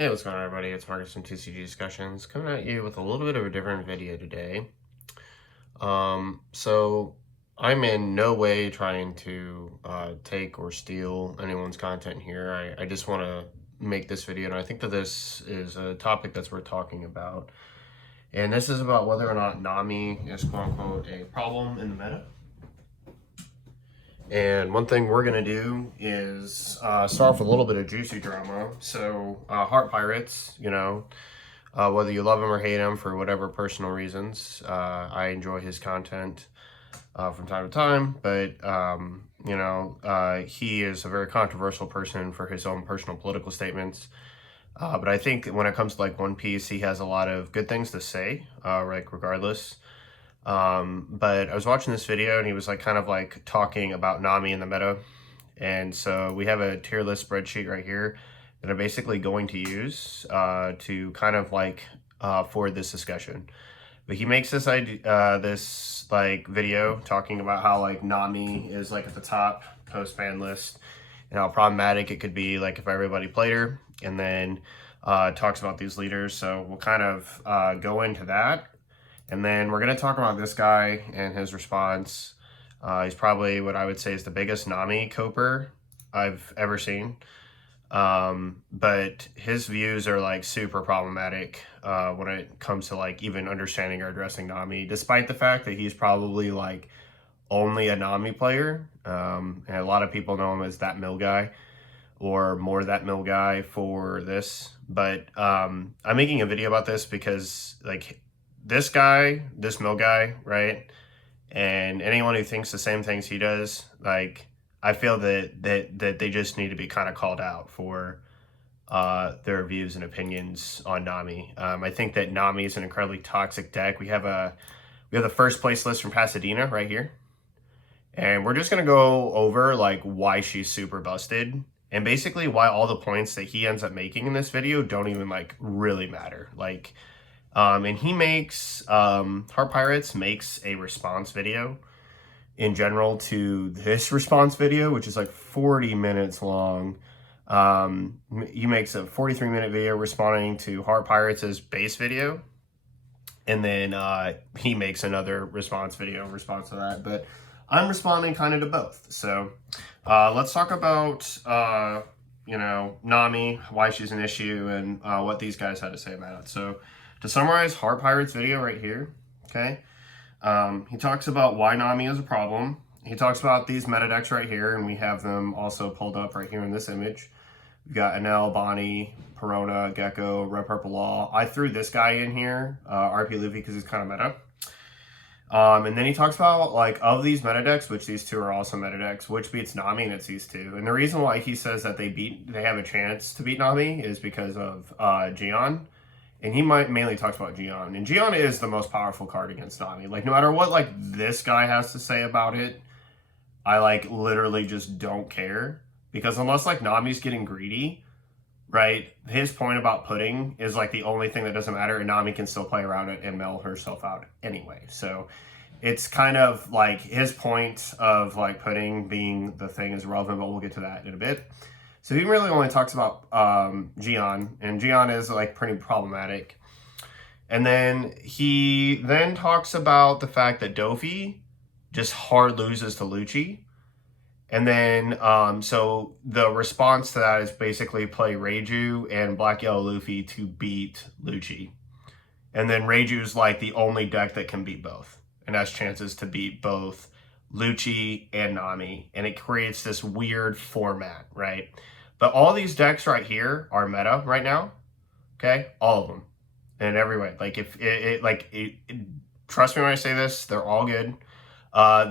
Hey, what's going on, everybody? It's Marcus from TCG Discussions coming at you with a little bit of a different video today. So I'm in no way trying to take or steal anyone's content here. I just want to make this video, and I think that this is a topic that's worth talking about. And this is about whether or not Nami is quote-unquote a problem in the meta. And one thing we're going to do is start off with a little bit of juicy drama. So, Heart Pirates, whether you love him or hate him for whatever personal reasons, I enjoy his content from time to time. But, he is a very controversial person for his own personal political statements. But I think when it comes to like One Piece, he has a lot of good things to say, regardless. But I was watching this video and he was like kind of like talking about Nami in the meta. And so we have a tier list spreadsheet right here that I'm basically going to use to kind of like forward this discussion. But he makes this video talking about how like Nami is like at the top post ban list and how problematic it could be like if everybody played her, and then talks about these leaders. So we'll kind of go into that. And then we're going to talk about this guy and his response. He's probably what I would say is the biggest Nami coper I've ever seen. But his views are like super problematic when it comes to like even understanding or addressing Nami, despite the fact that he's probably like only a Nami player. And a lot of people know him as ThatMillGuy or more ThatMillGuy for this. But I'm making a video about this because like this guy, this mill guy, right? And anyone who thinks the same things he does, like I feel that they just need to be kind of called out for their views and opinions on Nami. I think that Nami is an incredibly toxic deck. We have the first place list from Pasadena right here, and we're just gonna go over like why she's super busted and basically why all the points that he ends up making in this video don't even like really matter. Like. And he makes, Heart Pirates makes a response video in general to this response video, which is like 40 minutes long. He makes a 43-minute video responding to Heart Pirates' base video. And then he makes another response video in response to that. But I'm responding kind of to both. So let's talk about, Nami, why she's an issue, and what these guys had to say about it. So to summarize Heart Pirates video right here, okay, he talks about why Nami is a problem. He talks about these meta decks right here, and we have them also pulled up right here in this image. We've got Enel, Bonnie, Perona, Gecko, Red Purple Law. I threw this guy in here, RP Luffy, because he's kind of meta. And then he talks about, like, of these meta decks, which these two are also meta decks, which beats Nami, and it's these two. And the reason why he says that they have a chance to beat Nami is because of Gion. And he mainly talks about Gion. And Gion is the most powerful card against Nami. Like, no matter what, like, this guy has to say about it, I, like, literally just don't care. Because unless, like, Nami's getting greedy, right, his point about putting is, like, the only thing that doesn't matter. And Nami can still play around it and mill herself out anyway. So it's kind of, like, his point of, like, putting being the thing is relevant. But we'll get to that in a bit. So he really only talks about Gion, and Gion is like pretty problematic. And then he then talks about the fact that Dofi just hard loses to Lucci. And then, so the response to that is basically play Reiju and Black Yellow Luffy to beat Lucci. And then Reiju's like the only deck that can beat both, and has chances to beat both Lucci and Nami, and it creates this weird format, right? But all these decks right here are meta right now, okay? All of them, in every way. Like trust me when I say this, they're all good.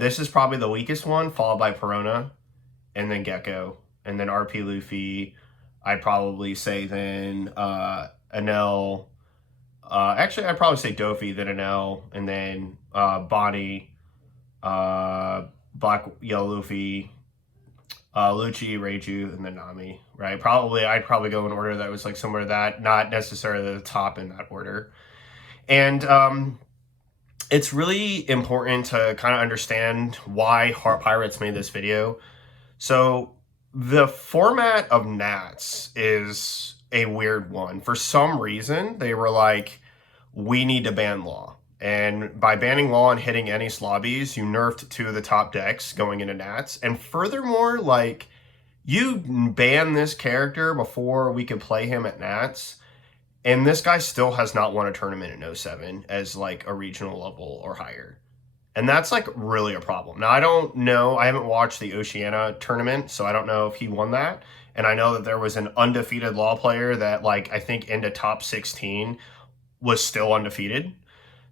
This is probably the weakest one, followed by Perona, and then Gecko, and then RP Luffy. I'd probably say then Enel. Actually, I'd probably say Dofi, then Enel, and then Bonnie, Black Yellow Luffy, Lucci, Reiju, and then Nami, right? I'd probably go in order that was like somewhere that, not necessarily the top in that order. And it's really important to kind of understand why Heart Pirates made this video. So the format of Nats is a weird one. For some reason, they were like, we need to ban Law. And by banning Law and hitting any slobbies, you nerfed 2 of the top decks going into Nats. And furthermore, like, you ban this character before we could play him at Nats. And this guy still has not won a tournament in 07 as like a regional level or higher. And that's like really a problem. Now, I don't know. I haven't watched the Oceania tournament, so I don't know if he won that. And I know that there was an undefeated Law player that, like, I think into top 16 was still undefeated.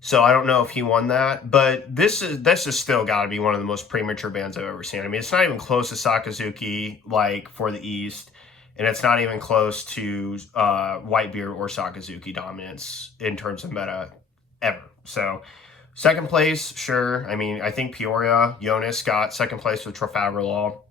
So I don't know if he won that. But this is still got to be one of the most premature bans I've ever seen. I mean, it's not even close to Sakazuki, like, for the East. And it's not even close to Whitebeard or Sakazuki dominance in terms of meta ever. So second place, sure. I mean, I think Peoria, Jonas got second place with Trafalgar Law.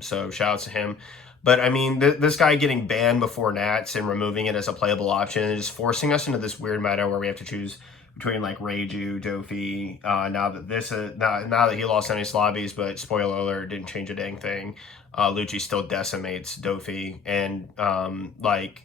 So shout out to him. But I mean, this guy getting banned before Nats and removing it as a playable option is forcing us into this weird meta where we have to choose between like Reiju, Dofi. Now that he lost any slobbies, but spoiler alert, didn't change a dang thing. Lucci still decimates Dofi, and like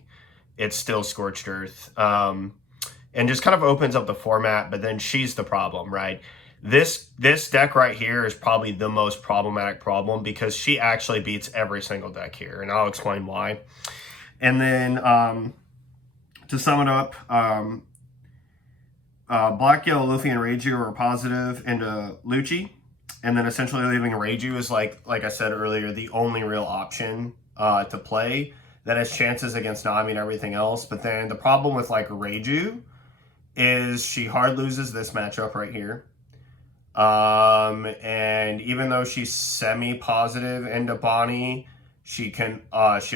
it's still Scorched Earth. And just kind of opens up the format, but then she's the problem, right? This deck right here is probably the most problematic problem because she actually beats every single deck here, and I'll explain why. And then to sum it up, Black, Yellow, Luffy, and Reiju are positive into Lucci, and then essentially leaving Reiju is like I said earlier, the only real option to play that has chances against Nami and everything else. But then the problem with like Reiju is she hard loses this matchup right here. And even though she's semi-positive into Bonnie, she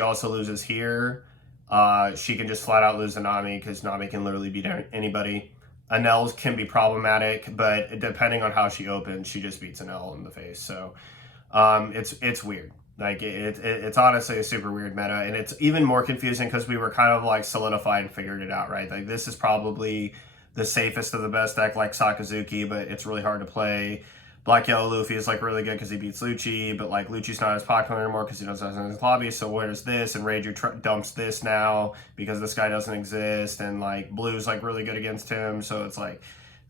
also loses here. She can just flat out lose to Nami because Nami can literally beat anybody. Anel's can be problematic, but depending on how she opens, she just beats Anel in the face. So, it's weird. Like it's honestly a super weird meta, and it's even more confusing because we were kind of like solidified and figured it out, right? Like this is probably the safest of the best deck like Sakazuki, but it's really hard to play. Black Yellow Luffy is like really good because he beats Lucci, but like Lucci's not as popular anymore because he doesn't have his lobby. So where's this? And Reiju dumps this now because this guy doesn't exist, and like Blue's like really good against him. So it's like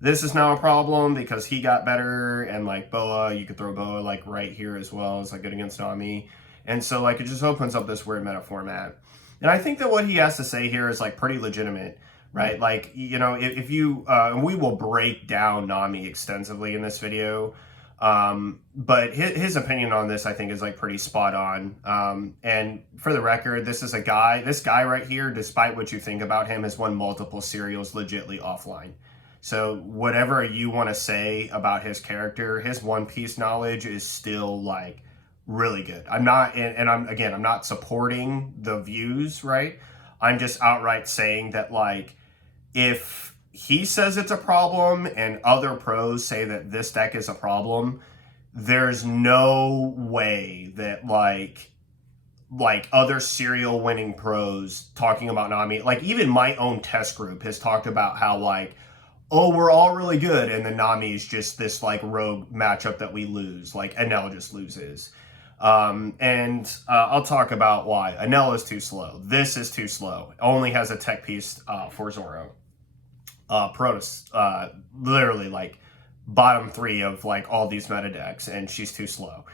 this is now a problem because he got better, and like Boa, you could throw Boa like right here as well. It's like good against Nami. And so like it just opens up this weird meta format. And I think that what he has to say here is like pretty legitimate, right? Like, you know, if you, and we will break down Nami extensively in this video, but his opinion on this, I think, is like pretty spot on. And for the record, this guy right here, despite what you think about him, has won multiple serials legitly offline. So whatever you want to say about his character, his One Piece knowledge is still like really good. I'm not supporting the views, right? I'm just outright saying that like, if he says it's a problem and other pros say that this deck is a problem, there's no way that like other serial winning pros talking about Nami, like even my own test group has talked about how like, oh, we're all really good, and then Nami is just this like rogue matchup that we lose, like Anel just loses. I'll talk about why. Anel is too slow. This is too slow. Only has a tech piece for Zoro. Protoss, literally like bottom 3 of like all these meta decks, and she's too slow.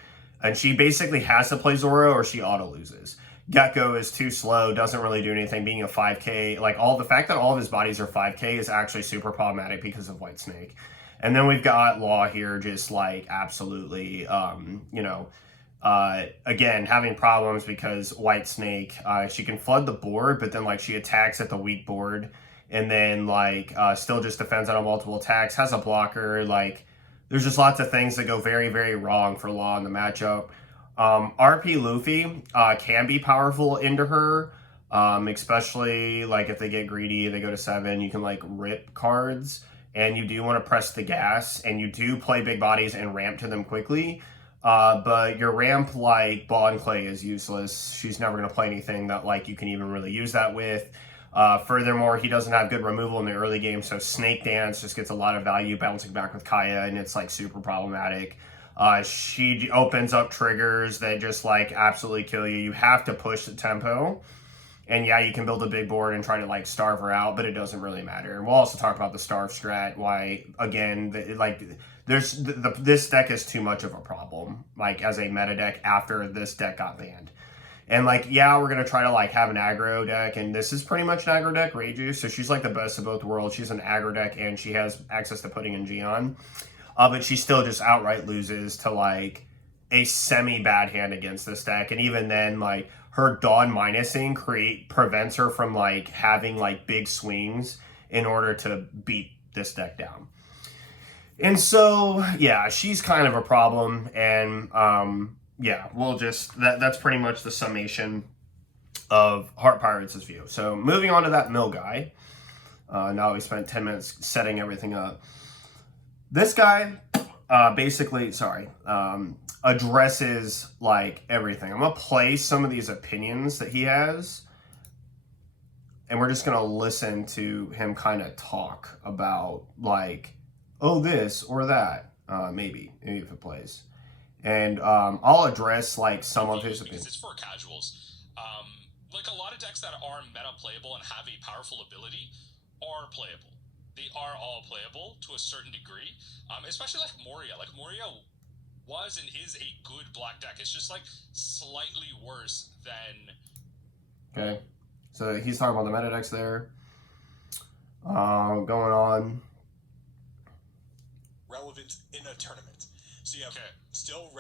And she basically has to play Zoro or she auto loses. Gecko is too slow, doesn't really do anything, being a 5k. Like the fact that all of his bodies are 5k is actually super problematic because of White Snake. And then we've got Law here just like absolutely, again, having problems because White Snake, she can flood the board, but then like she attacks at the weak board, and then like still just defends on multiple attacks, has a blocker. Like there's just lots of things that go very, very wrong for Law in the matchup. RP Luffy can be powerful into her, especially like if they get greedy, they go to 7, you can like rip cards, and you do want to press the gas, and you do play big bodies and ramp to them quickly. But your ramp like Ball and Clay is useless. She's never going to play anything that like you can even really use that with. Furthermore, he doesn't have good removal in the early game, so Snake Dance just gets a lot of value bouncing back with Kaya, and it's like super problematic. She opens up triggers that just like absolutely kill you. You have to push the tempo. And yeah, you can build a big board and try to like starve her out, but it doesn't really matter. And we'll also talk about the starve strat. Why again, this deck is too much of a problem. Like as a meta deck after this deck got banned. And like, yeah, we're gonna try to like have an aggro deck, and this is pretty much an aggro deck, Reiju. So she's like the best of both worlds. She's an aggro deck, and she has access to putting in Gion. But she still just outright loses to like a semi-bad hand against this deck. And even then, like, her Dawn minusing prevents her from like having like big swings in order to beat this deck down. And so, yeah, she's kind of a problem. And yeah, we'll just, that's pretty much the summation of Heart Pirates' view. So moving on to ThatMillGuy. Now we spent 10 minutes setting everything up. This guy basically, addresses like everything. I'm gonna play some of these opinions that he has, and we're just gonna listen to him kind of talk about like, oh, this or that, maybe if it plays, and I'll address like some of his opinions. It's for casuals. Like a lot of decks that are meta playable and have a powerful ability are playable. They are all playable to a certain degree, especially like Moria. Like Moria was and is a good black deck. It's just like slightly worse than. Okay, so he's talking about the meta decks there. Going on. Relevant in a tournament. So you have still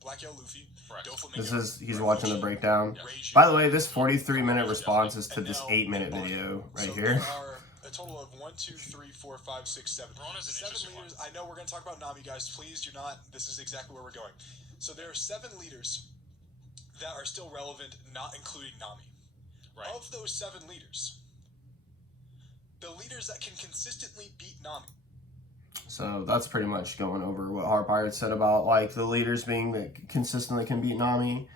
Black Yellow Luffy. He's watching the breakdown. Yep. By the way, this 43-minute response is to this 8-minute video right here. There are a total of 1, 2, 3, 4, 5, 6, 7. 7 leaders. I know we're going to talk about Nami, guys. Please do not. This is exactly where we're going. So there are 7 leaders that are still relevant, not including Nami. Right. Of those 7 leaders, the leaders that can consistently beat Nami. So that's pretty much going over what Heart Pirates said about like the leaders being that consistently can beat Nami.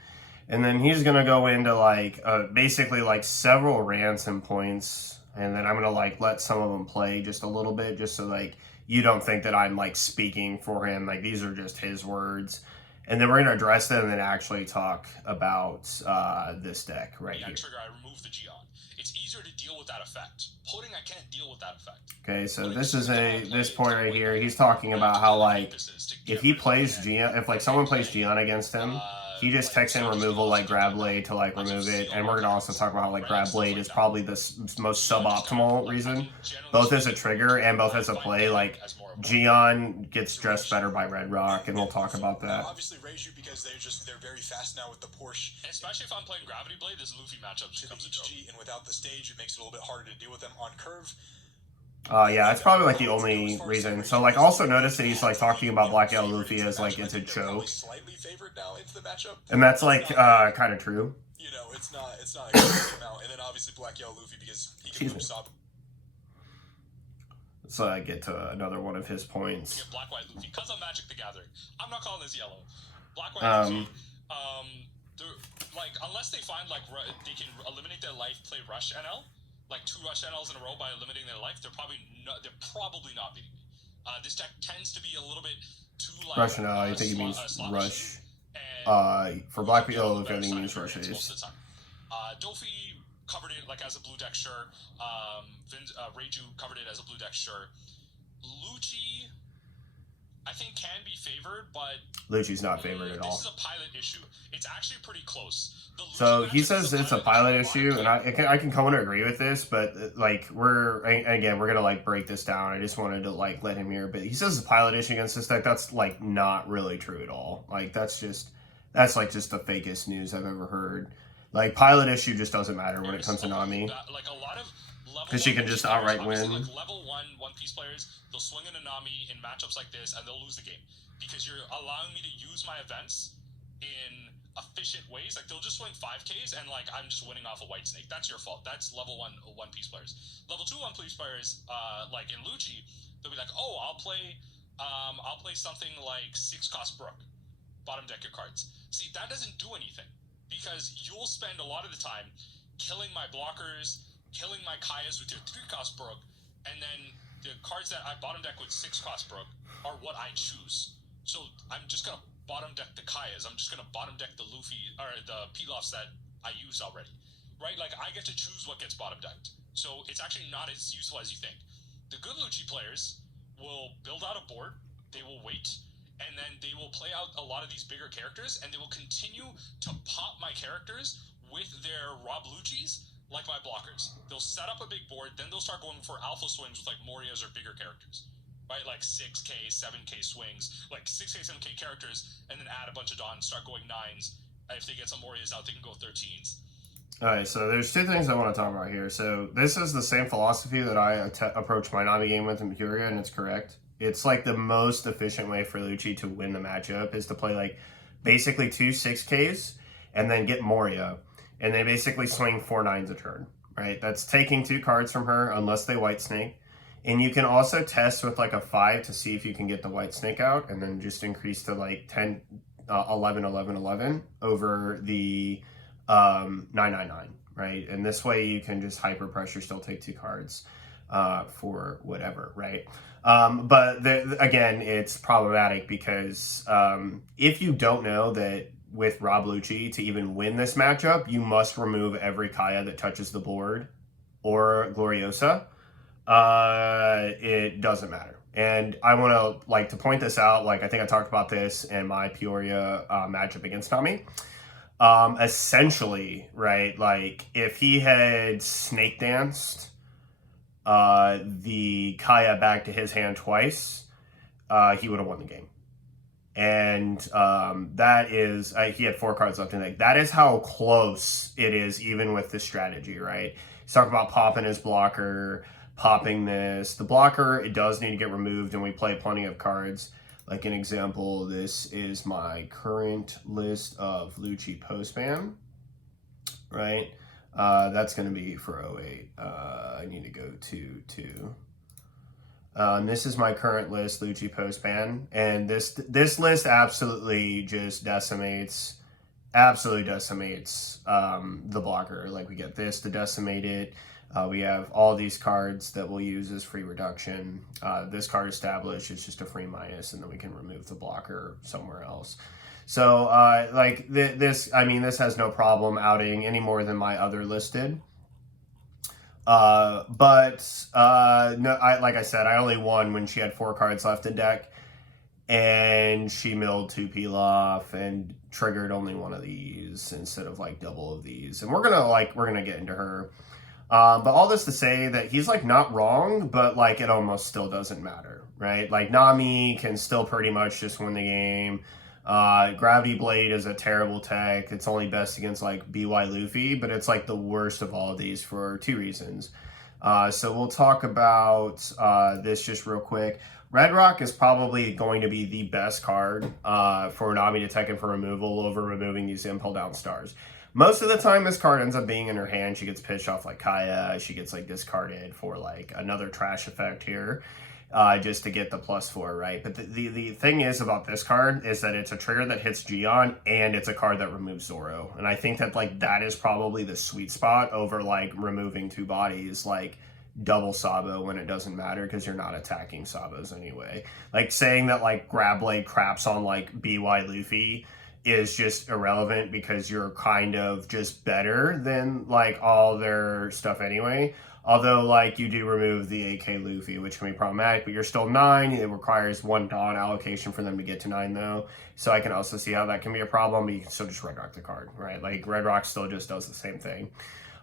And then he's going to go into like basically like several rants and points. And then I'm going to like let some of them play just a little bit just so like you don't think that I'm like speaking for him. Like these are just his words. And then we're going to address them and then actually talk about this deck right here. Trigger, I removed the Gion. It's easier to deal with that effect. Pudding, I can't deal with that effect. Okay, so this is this point right here. He's talking about how like if he plays Gion, if like someone plays Gion against him, he just texts in removal like Grab Blade to like remove it. And we're gonna also talk about how like Grab Blade is probably the most suboptimal reason, both as a trigger and both as a play. Like Gion gets dressed better by Red Rock, and we'll talk about that. Obviously, Reiju because they're very fast now with the Porsche. And especially if I'm playing Gravity Blade, this Luffy matchup becomes a joke. And without the stage, it makes it a little bit harder to deal with them on curve. Yeah, it's probably like the only reason. So like also notice that he's like talking about Black Yellow Luffy as like it's a joke. Slightly favored now into the matchup. And that's like kind of true. You know, it's not a good amount. And then obviously Black Yellow Luffy because he can stop. Let's get to another one of his points. Black White Luffy because of Magic the Gathering. I'm not calling this yellow. Black White Luffy. Like unless they find like they can eliminate their life, play Rush NL. Like 2 Rush NLs in a row by eliminating their life, they're probably not beating me. This deck tends to be a little bit too like Rush NL. I think he means Rush. For Black Yellow Luffy, I think he means Rush Ace. Dofi covered it like as a blue deck, sure. Reiju covered it as a blue deck, sure. Lucci, I think can be favored, but Lucci's not favored at all. This is a pilot issue. It's actually pretty close. So he says it's a pilot issue, and I can come to agree with this, but like we're gonna like break this down. I just wanted to like let him hear, but he says it's a pilot issue against this deck. That's like not really true at all. Like that's the fakest news I've ever heard. Like pilot issue just doesn't matter when it comes to Nami. Like a lot of because she can just outright win. Like level 1 One Piece players, they'll swing into Nami in matchups like this, and they'll lose the game because you're allowing me to use my events in efficient ways. Like they'll just swing 5Ks and like I'm just winning off a White Snake. That's your fault. That's level 1 One Piece players. Level 2 One Piece players, like in Lucci, they'll be like, oh, I'll play something like 6 cost Brook. Bottom deck your cards. See, that doesn't do anything because you'll spend a lot of the time killing my blockers, killing my Kayas with your 3 cost Brook, and then the cards that I bottom deck with 6 cost Brook are what I choose. So I'm just gonna bottom deck the Kayas. I'm just gonna bottom deck the Luffy or the Pilafs that I used already. right? Like, I get to choose what gets bottom decked. So it's actually not as useful as you think. The good Lucci players will build out a board, they will wait, and then they will play out a lot of these bigger characters, and they will continue to pop my characters with their Rob Lucci's like my blockers. They'll set up a big board, then they'll start going for alpha swings with like Morias or bigger characters. Right, like 6K, 7K swings, like 6K, 7K characters, and then add a bunch of Dons, start going 9s. If they get some Morias out, they can go 13s. Alright, so there's two things I want to talk about here. So this is the same philosophy that I approach my Nami game with in Mercuria, and it's correct. It's like the most efficient way for Lucci to win the matchup is to play like basically 2 6Ks and then get Moria. And they basically swing 4 9s a turn, right? That's taking 2 cards from her unless they White Snake. And you can also test with like a 5 to see if you can get the White Snake out and then just increase to like 10, 11, 11, 11 over the 999, right? And this way you can just hyper pressure, still take 2 cards for whatever, right? But again, it's problematic because if you don't know that with Rob Lucci to even win this matchup, you must remove every Kaya that touches the board or Gloriosa. It doesn't matter. And I want to point this out. Like, I think I talked about this in my Peoria matchup against Nami. Essentially, right, like if he had snake danced the Kaya back to his hand twice, he would have won the game. And that is, he had 4 cards left in the deck. That is how close it is, even with this strategy, right? He's talking about popping his blocker, popping this. The blocker, it does need to get removed, and we play plenty of cards. Like an example, this is my current list of Lucci postman, right? That's going to be for 08. I need to go to 2. And this is my current list, Lucci postman, and this list absolutely just decimates the blocker. Like, we get this to decimate it. We have all these cards that we'll use as free reduction. This card established is just a free minus, and then we can remove the blocker somewhere else. So, like this has no problem outing any more than my other listed. No, like I said, I only won when she had 4 cards left in deck, and she milled 2 Pilaf and triggered only one of these instead of like double of these. And we're gonna get into her. But all this to say that he's like not wrong, but like it almost still doesn't matter, right? Like Nami can still pretty much just win the game. Gravity Blade is a terrible tech. It's only best against like BY Luffy, but it's like the worst of all of these for 2 reasons. So we'll talk about this just real quick. Red Rock is probably going to be the best card for Nami to tech and for removal over removing these Impel Down Stars. Most of the time, this card ends up being in her hand. She gets pitched off like Kaya. She gets like discarded for like another trash effect here, just to get the +4, right? But the thing is about this card is that it's a trigger that hits Gion, and it's a card that removes Zoro. And I think that like that is probably the sweet spot over like removing 2 bodies, like double Sabo when it doesn't matter because you're not attacking Sabos anyway. Like saying that like Grab Blade craps on like BY Luffy is just irrelevant because you're kind of just better than like all their stuff anyway. Although like you do remove the AK Luffy, which can be problematic, but you're still 9. It requires 1 Dawn allocation for them to get to 9 though. So I can also see how that can be a problem, but you can still just Red Rock the card, right? Like Red Rock still just does the same thing.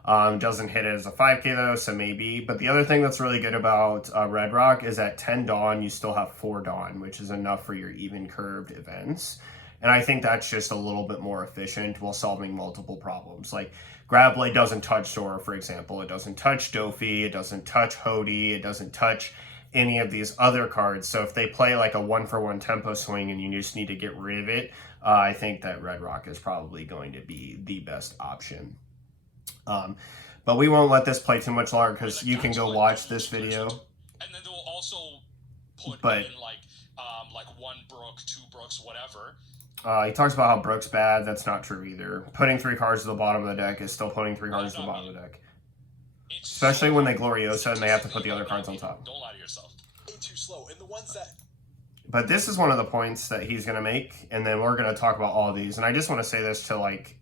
Doesn't hit it as a 5K though, so maybe. But the other thing that's really good about Red Rock is at 10 Dawn, you still have 4 Dawn, which is enough for your even curved events. And I think that's just a little bit more efficient while solving multiple problems. Like, Grab Blade doesn't touch Sora, for example. It doesn't touch Dofi. It doesn't touch Hody. It doesn't touch any of these other cards. So if they play like a 1-for-1 tempo swing and you just need to get rid of it, I think that Red Rock is probably going to be the best option. But we won't let this play too much longer because you can go watch this video. And then they'll also put in like 1 Brook, 2 Brooks, whatever. He talks about how Brook's bad. That's not true either. Putting 3 cards to the bottom of the deck is still putting 3 cards to the bottom of the deck. Especially when they Gloriosa and they have to put the other cards on top. Don't lie to yourself. Too slow. And the ones that... But this is one of the points that he's going to make, and then we're going to talk about all of these. And I just want to say this to, like,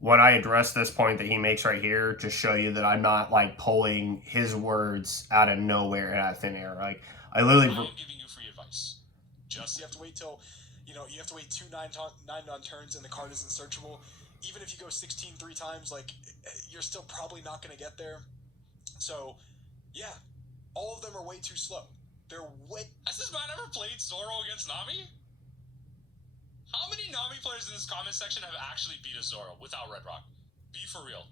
when I address this point that he makes right here, to show you that I'm not like pulling his words out of nowhere and out of thin air. Like I literally. I'm giving you free advice. Just you have to wait till, you have to wait 2 9 turns and the card isn't searchable. Even if you go 16 3 times, like you're still probably not going to get there. So, yeah, all of them are way too slow. They're way. Has this man ever played Zoro against Nami? How many Nami players in this comment section have actually beat a Zoro without Red Rock? Be for real.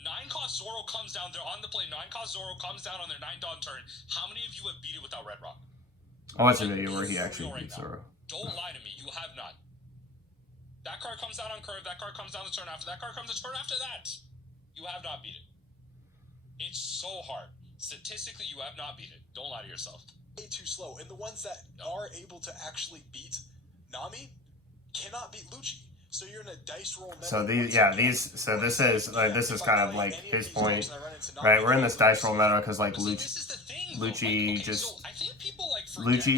9-cost Zoro comes down, they're on the play, 9-cost Zoro comes down on their 9-dawn turn. How many of you have beat it without Red Rock? I watched a video where he actually beat Zoro. Don't lie to me, you have not. That card comes down on curve, that card comes down the turn after, that card comes the turn after that. You have not beat it. It's so hard. Statistically, you have not beat it. Don't lie to yourself. Way too slow. And the ones that are able to actually beat Nami cannot beat Lucci. So you're in a dice roll. So these, so this is kind of like his point, right? We're in this dice roll meta because like Lucci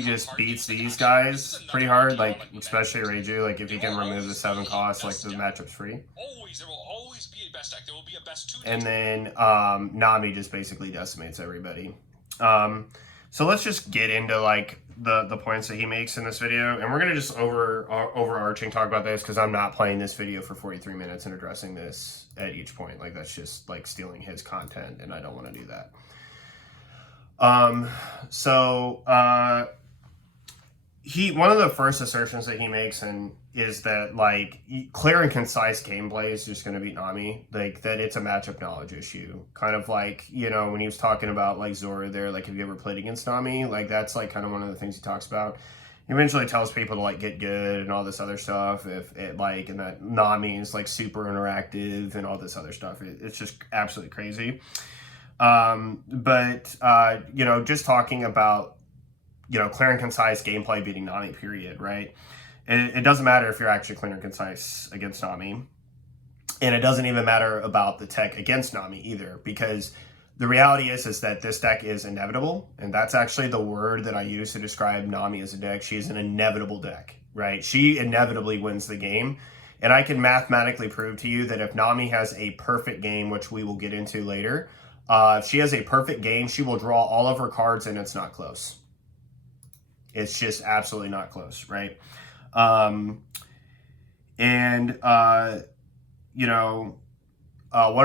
just beats these guys pretty hard, like especially Reiju. Like if he can remove the 7 cost, like the matchup's free. Always, there will always be a best deck. There will be a best 2. And then Nami just basically decimates everybody. So let's just get into like the points that he makes in this video, and we're gonna just overarching talk about this because I'm not playing this video for 43 minutes and addressing this at each point. Like that's just like stealing his content, and I don't want to do that. One of the first assertions that he makes is that like clear and concise gameplay is just going to beat Nami, like that it's a matchup knowledge issue, kind of like, when he was talking about like Zoro there, like have you ever played against Nami, like that's like kind of one of the things he talks about. He eventually tells people to like get good and all this other stuff, and that Nami is like super interactive and all this other stuff. It's just absolutely crazy. Just talking about clear and concise gameplay beating Nami, period, right? It doesn't matter if you're actually clear and concise against Nami. And it doesn't even matter about the tech against Nami either, because the reality is that this deck is inevitable. And that's actually the word that I use to describe Nami as a deck. She is an inevitable deck, right? She inevitably wins the game. And I can mathematically prove to you that if Nami has a perfect game, which we will get into later, if she has a perfect game, she will draw all of her cards and it's not close. It's just absolutely not close, right? One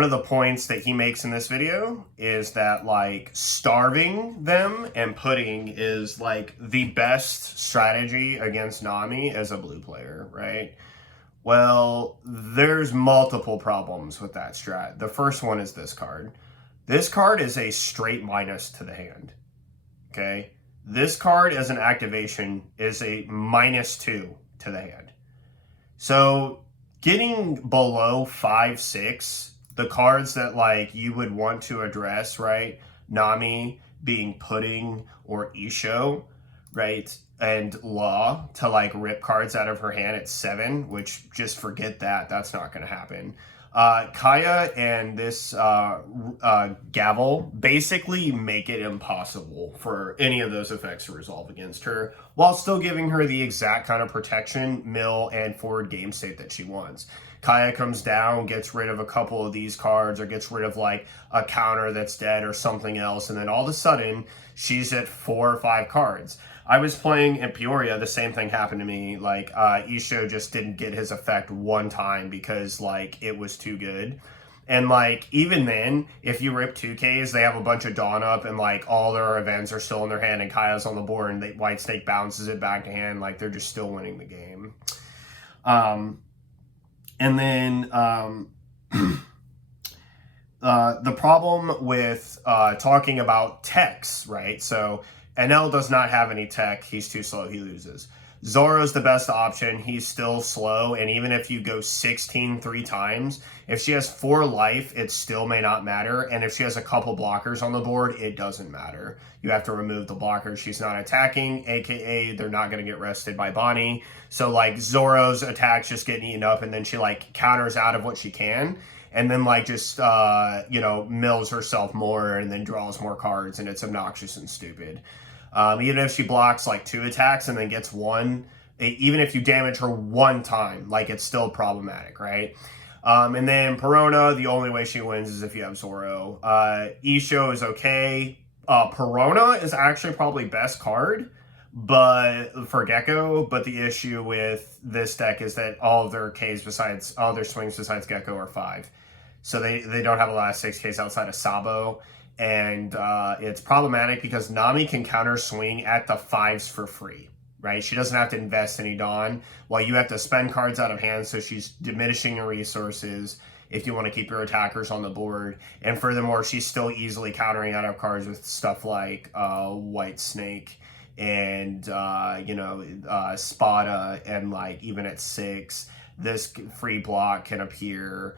of the points that he makes in this video is that like starving them and pudding is like the best strategy against Nami as a blue player, right? Well, there's multiple problems with that strat. The first one is this card. This card is a straight minus to the hand, okay? This card as an activation is a -2 to the hand. So getting below 5-6, the cards that like you would want to address, right? Nami being Pudding or Isho, right? And Law to like rip cards out of her hand at 7, which just forget that. That's not going to happen. Kaya and this Gavel basically make it impossible for any of those effects to resolve against her, while still giving her the exact kind of protection, mill, and forward game state that she wants. Kaya comes down, gets rid of a couple of these cards, or gets rid of like a counter that's dead or something else, and then all of a sudden she's at 4 or 5 cards. I was playing in Peoria, the same thing happened to me. Like, Isho just didn't get his effect one time because, like, it was too good. And, like, even then, if you rip 2Ks, they have a bunch of Dawn up and, like, all their events are still in their hand and Kaya's on the board and White Snake bounces it back to hand. Like, they're just still winning the game. The problem with talking about techs, right? So NL does not have any tech. He's too slow. He loses. Zoro's the best option. He's still slow. And even if you go 16 3 times, if she has 4 life, it still may not matter. And if she has a couple blockers on the board, it doesn't matter. You have to remove the blockers she's not attacking, aka they're not going to get rested by Bonnie. So like Zoro's attacks just getting eaten up, and then she like counters out of what she can. And then like just, mills herself more and then draws more cards, and it's obnoxious and stupid. Even if she blocks like 2 attacks and then gets 1, even if you damage her 1 time, like it's still problematic, right? And then Perona, the only way she wins is if you have Zoro. Isho is okay. Perona is actually probably best card, but for Gecko. But the issue with this deck is that all of their swings besides Gecko are 5. So they don't have a lot of 6Ks outside of Sabo. And it's problematic because Nami can counter swing at the 5s for free, right? She doesn't have to invest any Dawn, while you have to spend cards out of hand, so she's diminishing your resources if you want to keep your attackers on the board. And furthermore, she's still easily countering out of cards with stuff like White Snake and, Spada, and like even at 6, this free block can appear.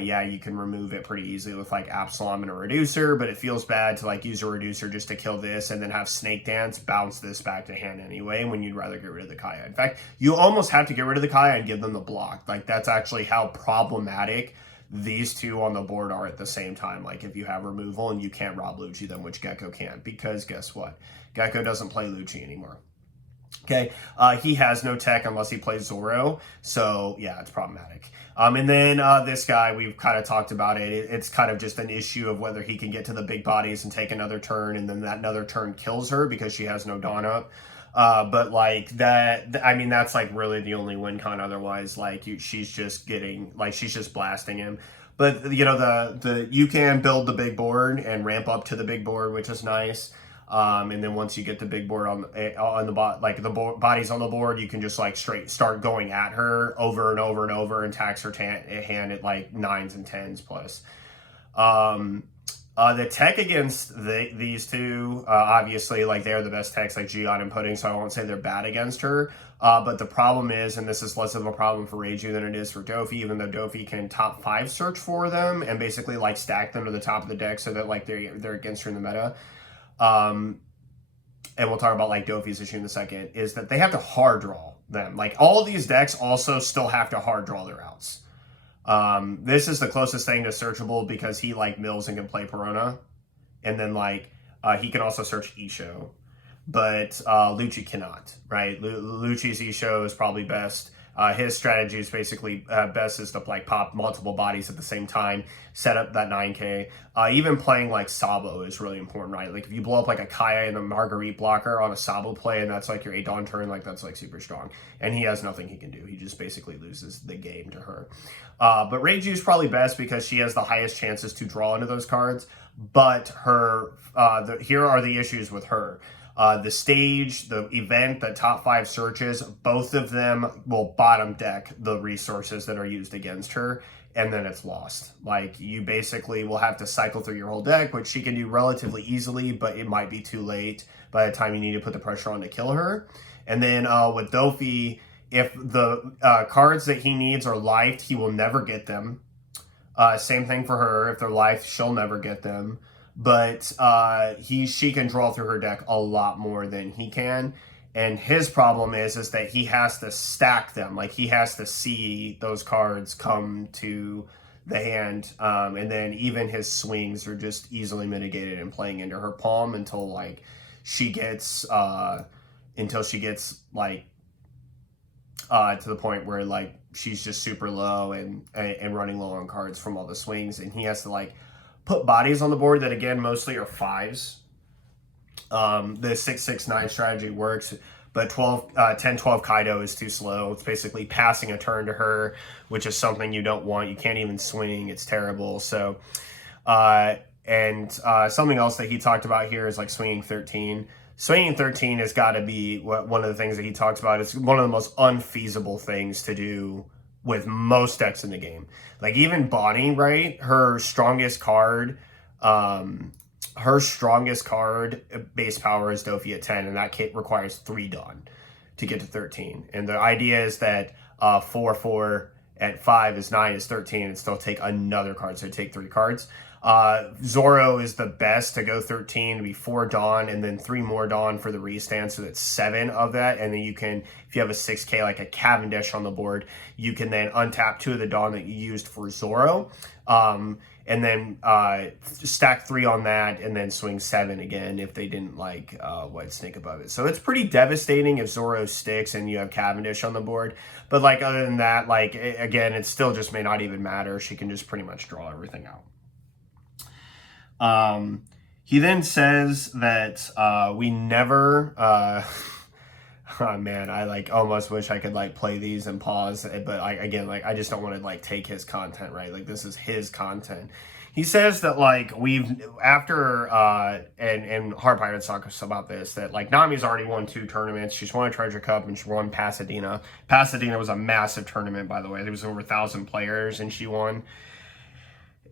You can remove it pretty easily with like Absalom and a reducer, but it feels bad to like use a reducer just to kill this and then have Snake Dance bounce this back to hand anyway when you'd rather get rid of the Kaya. In fact, you almost have to get rid of the Kaya and give them the block. Like that's actually how problematic these two on the board are at the same time. Like if you have removal and you can't Rob Lucci them, which Gecko can't, because guess what? Gecko doesn't play Lucci anymore. Okay, he has no tech unless he plays Zoro, so yeah, it's problematic. And then this guy, we've kind of talked about it. It's kind of just an issue of whether he can get to the big bodies and take another turn, and then that another turn kills her because she has no Dawn up. But like that, I mean, that's like really the only win con. Otherwise, like she's just blasting him. But you know, you can build the big board and ramp up to the big board, which is nice. And then once you get the big board on the bodies on the board, you can just like straight start going at her over and over and over and tax her hand at like 9s and 10s plus. The tech against these two, obviously, like they're the best techs, like Gion and Pudding, so I won't say they're bad against her. But the problem is, and this is less of a problem for Reiju than it is for Dofi, even though Dofi can top 5 search for them and basically like stack them to the top of the deck so that like they're against her in the meta. And we'll talk about like Dofi's issue in a second, is that they have to hard draw them. Like all of these decks also still have to hard draw their outs. This is the closest thing to searchable because he like mills and can play Perona. And then like he can also search Isho. But Lucci cannot, right? Lucci's Isho is probably best. His strategy is basically best is to like pop multiple bodies at the same time, set up that 9K. Even playing like Sabo is really important, right? Like if you blow up like a Kaya and a Marguerite blocker on a Sabo play and that's like your 8 Dawn turn, like that's like super strong. And he has nothing he can do. He just basically loses the game to her. But Reiju is probably best because she has the highest chances to draw into those cards. But here are the issues with her. The stage, the event, the top 5 searches, both of them will bottom deck the resources that are used against her, and then it's lost. Like, you basically will have to cycle through your whole deck, which she can do relatively easily, but it might be too late by the time you need to put the pressure on to kill her. And then with Dofi, if the cards that he needs are lifed, he will never get them. Same thing for her. If they're lifed, she'll never get them. But she can draw through her deck a lot more than he can. And his problem is that he has to stack them. Like, he has to see those cards come to the hand. And then even his swings are just easily mitigated and playing into her palm until, like, she gets, to the point where, like, she's just super low and running low on cards from all the swings. And he has to, like, put bodies on the board that, again, mostly are 5s. The 6-6-9 strategy works, but 10-12 Kaido is too slow. It's basically passing a turn to her, which is something you don't want. You can't even swing. It's terrible. So, something else that he talked about here is like swinging 13. Swinging 13 has got to be one of the things that he talks about. It's one of the most unfeasible things to do with most decks in the game. Like even Bonnie, right? Her strongest card base power is Dofi at 10, and that kit requires 3 Dawn to get to 13. And the idea is that 4-4 at 5 is 9 is 13, and still take another card, so take 3 cards. Zoro is the best to go 13, to be 4 Dawn, and then 3 more Dawn for the restand, so that's 7 of that. And then you can, if you have a 6K, like a Cavendish on the board, you can then untap 2 of the Dawn that you used for Zoro. and then stack 3 on that, and then swing 7 again if they didn't like White Snake above it. So it's pretty devastating if Zoro sticks and you have Cavendish on the board. But like other than that, like again, it still just may not even matter. She can just pretty much draw everything out. He then says that we never. Oh man, I like almost wish I could like play these and pause, but I just don't want to like take his content, right? Like this is his content. He says that like we've after and Hard Pirates talks about this, that like Nami's already won 2 tournaments. She's won a Treasure Cup and she won Pasadena. Pasadena was a massive tournament, by the way. There was over 1,000 players and she won.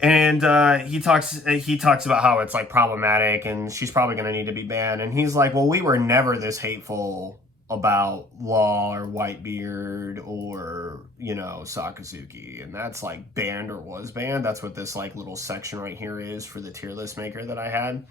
And he talks about how it's like problematic and she's probably going to need to be banned. And he's like, well, we were never this hateful about Law or Whitebeard or, you know, Sakazuki, and that's like banned or was banned. That's what this like little section right here is for the tier list maker that I had.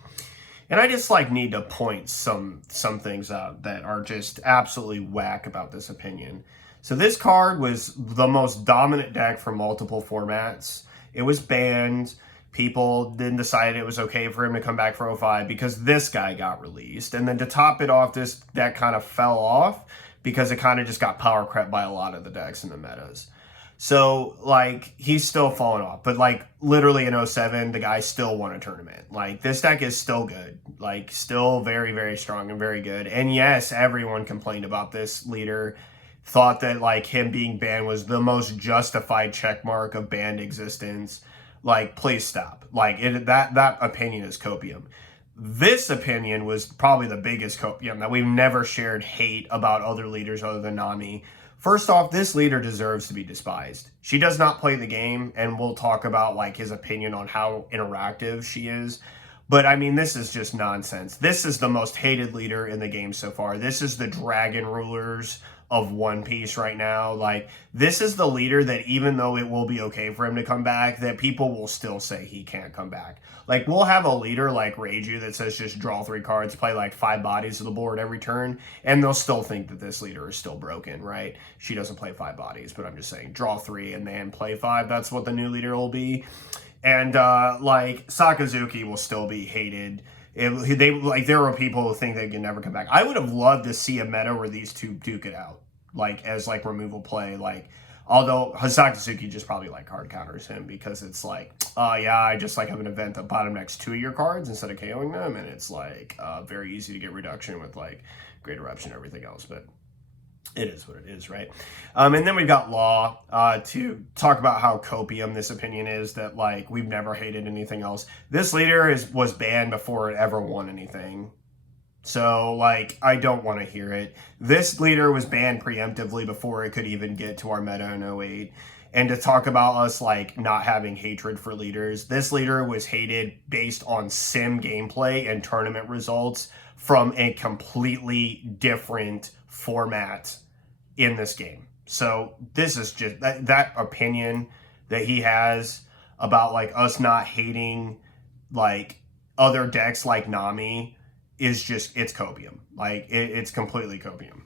And I just like need to point some things out that are just absolutely whack about this opinion. So this card was the most dominant deck for multiple formats. It was banned. People then decided it was okay for him to come back for 05 because this guy got released. And then to top it off, this deck kind of fell off because it kind of just got power crept by a lot of the decks in the metas. So, like, he's still falling off. But, like, literally in 07, the guy still won a tournament. Like, this deck is still good. Like, still very, very strong and very good. And yes, everyone complained about this leader. Thought that, like, him being banned was the most justified checkmark of banned existence. Like, please stop. Like, that opinion is copium. This opinion was probably the biggest copium, that we've never shared hate about other leaders other than Nami. First off, this leader deserves to be despised. She does not play the game, and we'll talk about, like, his opinion on how interactive she is. But, I mean, this is just nonsense. This is the most hated leader in the game so far. This is the Dragon Rulers of One Piece right now. Like, this is the leader that even though it will be okay for him to come back, that people will still say he can't come back. Like, we'll have a leader like Reiju that says just draw 3 cards, play like 5 bodies of the board every turn, and they'll still think that this leader is still broken, right? She doesn't play 5 bodies, but I'm just saying, draw 3 and then play 5. That's what the new leader will be. And, like, Sakazuki will still be hated. There were people who think they can never come back. I would have loved to see a meta where these two duke it out, like, as, like, removal play. Like, although Sakazuki just probably, like, hard counters him because it's like, yeah, I just, like, have an event that bottom next 2 of your cards instead of KOing them, and it's, like, very easy to get reduction with, like, Great Eruption and everything else, but it is what it is, right? And then we've got Law to talk about how copium this opinion is, that, like, we've never hated anything else. This leader was banned before it ever won anything. So, like, I don't want to hear it. This leader was banned preemptively before it could even get to our meta in 08. And to talk about us, like, not having hatred for leaders, this leader was hated based on sim gameplay and tournament results from a completely different format in this game. So this is just that opinion that he has about, like, us not hating, like, other decks like Nami is just, it's copium. Like, it's completely copium.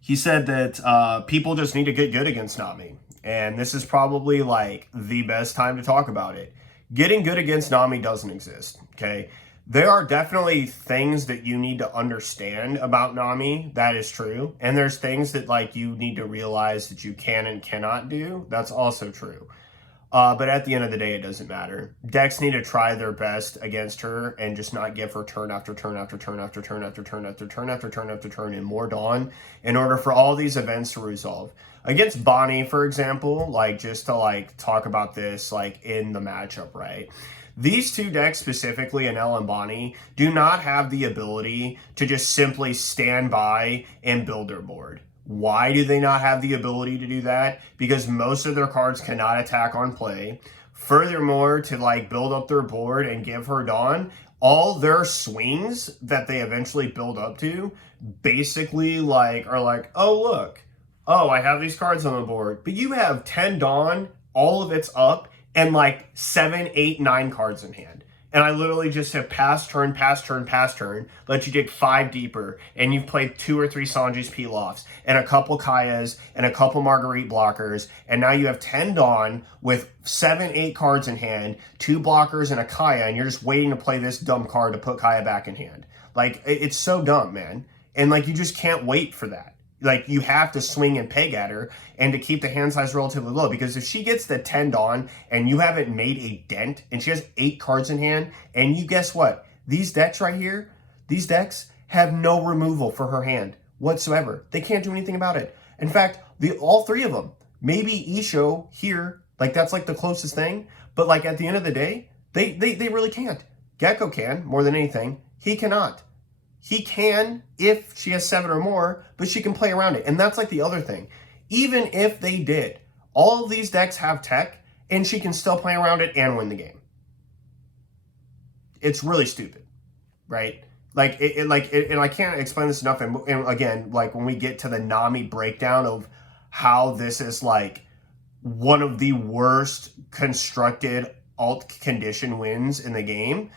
He said that people just need to get good against Nami. And this is probably, like, the best time to talk about it. Getting good against Nami doesn't exist, okay? There are definitely things that you need to understand about Nami. That is true. And there's things that, like, you need to realize that you can and cannot do. That's also true. But at the end of the day, it doesn't matter. Decks need to try their best against her and just not give her turn after turn after turn after turn after turn after turn after turn after turn and more Dawn in order for all these events to resolve. Against Bonnie, for example, like, just to, like, talk about this, like, in the matchup, right? These two decks specifically, Enel and Bonnie, do not have the ability to just simply stand by and build their board. Why do they not have the ability to do that? Because most of their cards cannot attack on play. Furthermore, to, like, build up their board and give her Dawn, all their swings that they eventually build up to basically, like, are like, oh, look, oh, I have these cards on the board, but you have 10 Dawn, all of it's up, and, like, 7, 8, 9 cards in hand. and I literally just have pass turn, pass turn, pass turn, let you dig 5 deeper, and you've played 2 or 3 Sanji's Pilafs, and a couple Kayas, and a couple Marguerite blockers, and now you have 10 Dawn with 7, 8 cards in hand, 2 blockers and a Kaya, and you're just waiting to play this dumb card to put Kaya back in hand. Like, it's so dumb, man. And, like, you just can't wait for that. Like, you have to swing and peg at her and to keep the hand size relatively low, because if she gets the 10 Dawn and you haven't made a dent and she has 8 cards in hand, and you guess what? These decks right here, these decks have no removal for her hand whatsoever. They can't do anything about it. In fact, all 3 of them, maybe Isho here, like that's like the closest thing, but like at the end of the day, they really can't. Gecko can more than anything. He cannot. He can if she has 7 or more, but she can play around it. And that's like the other thing. Even if they did, all of these decks have tech, and she can still play around it and win the game. It's really stupid, right? Like, and I can't explain this enough. And again, like when we get to the Nami breakdown of how this is like one of the worst constructed alt condition wins in the game,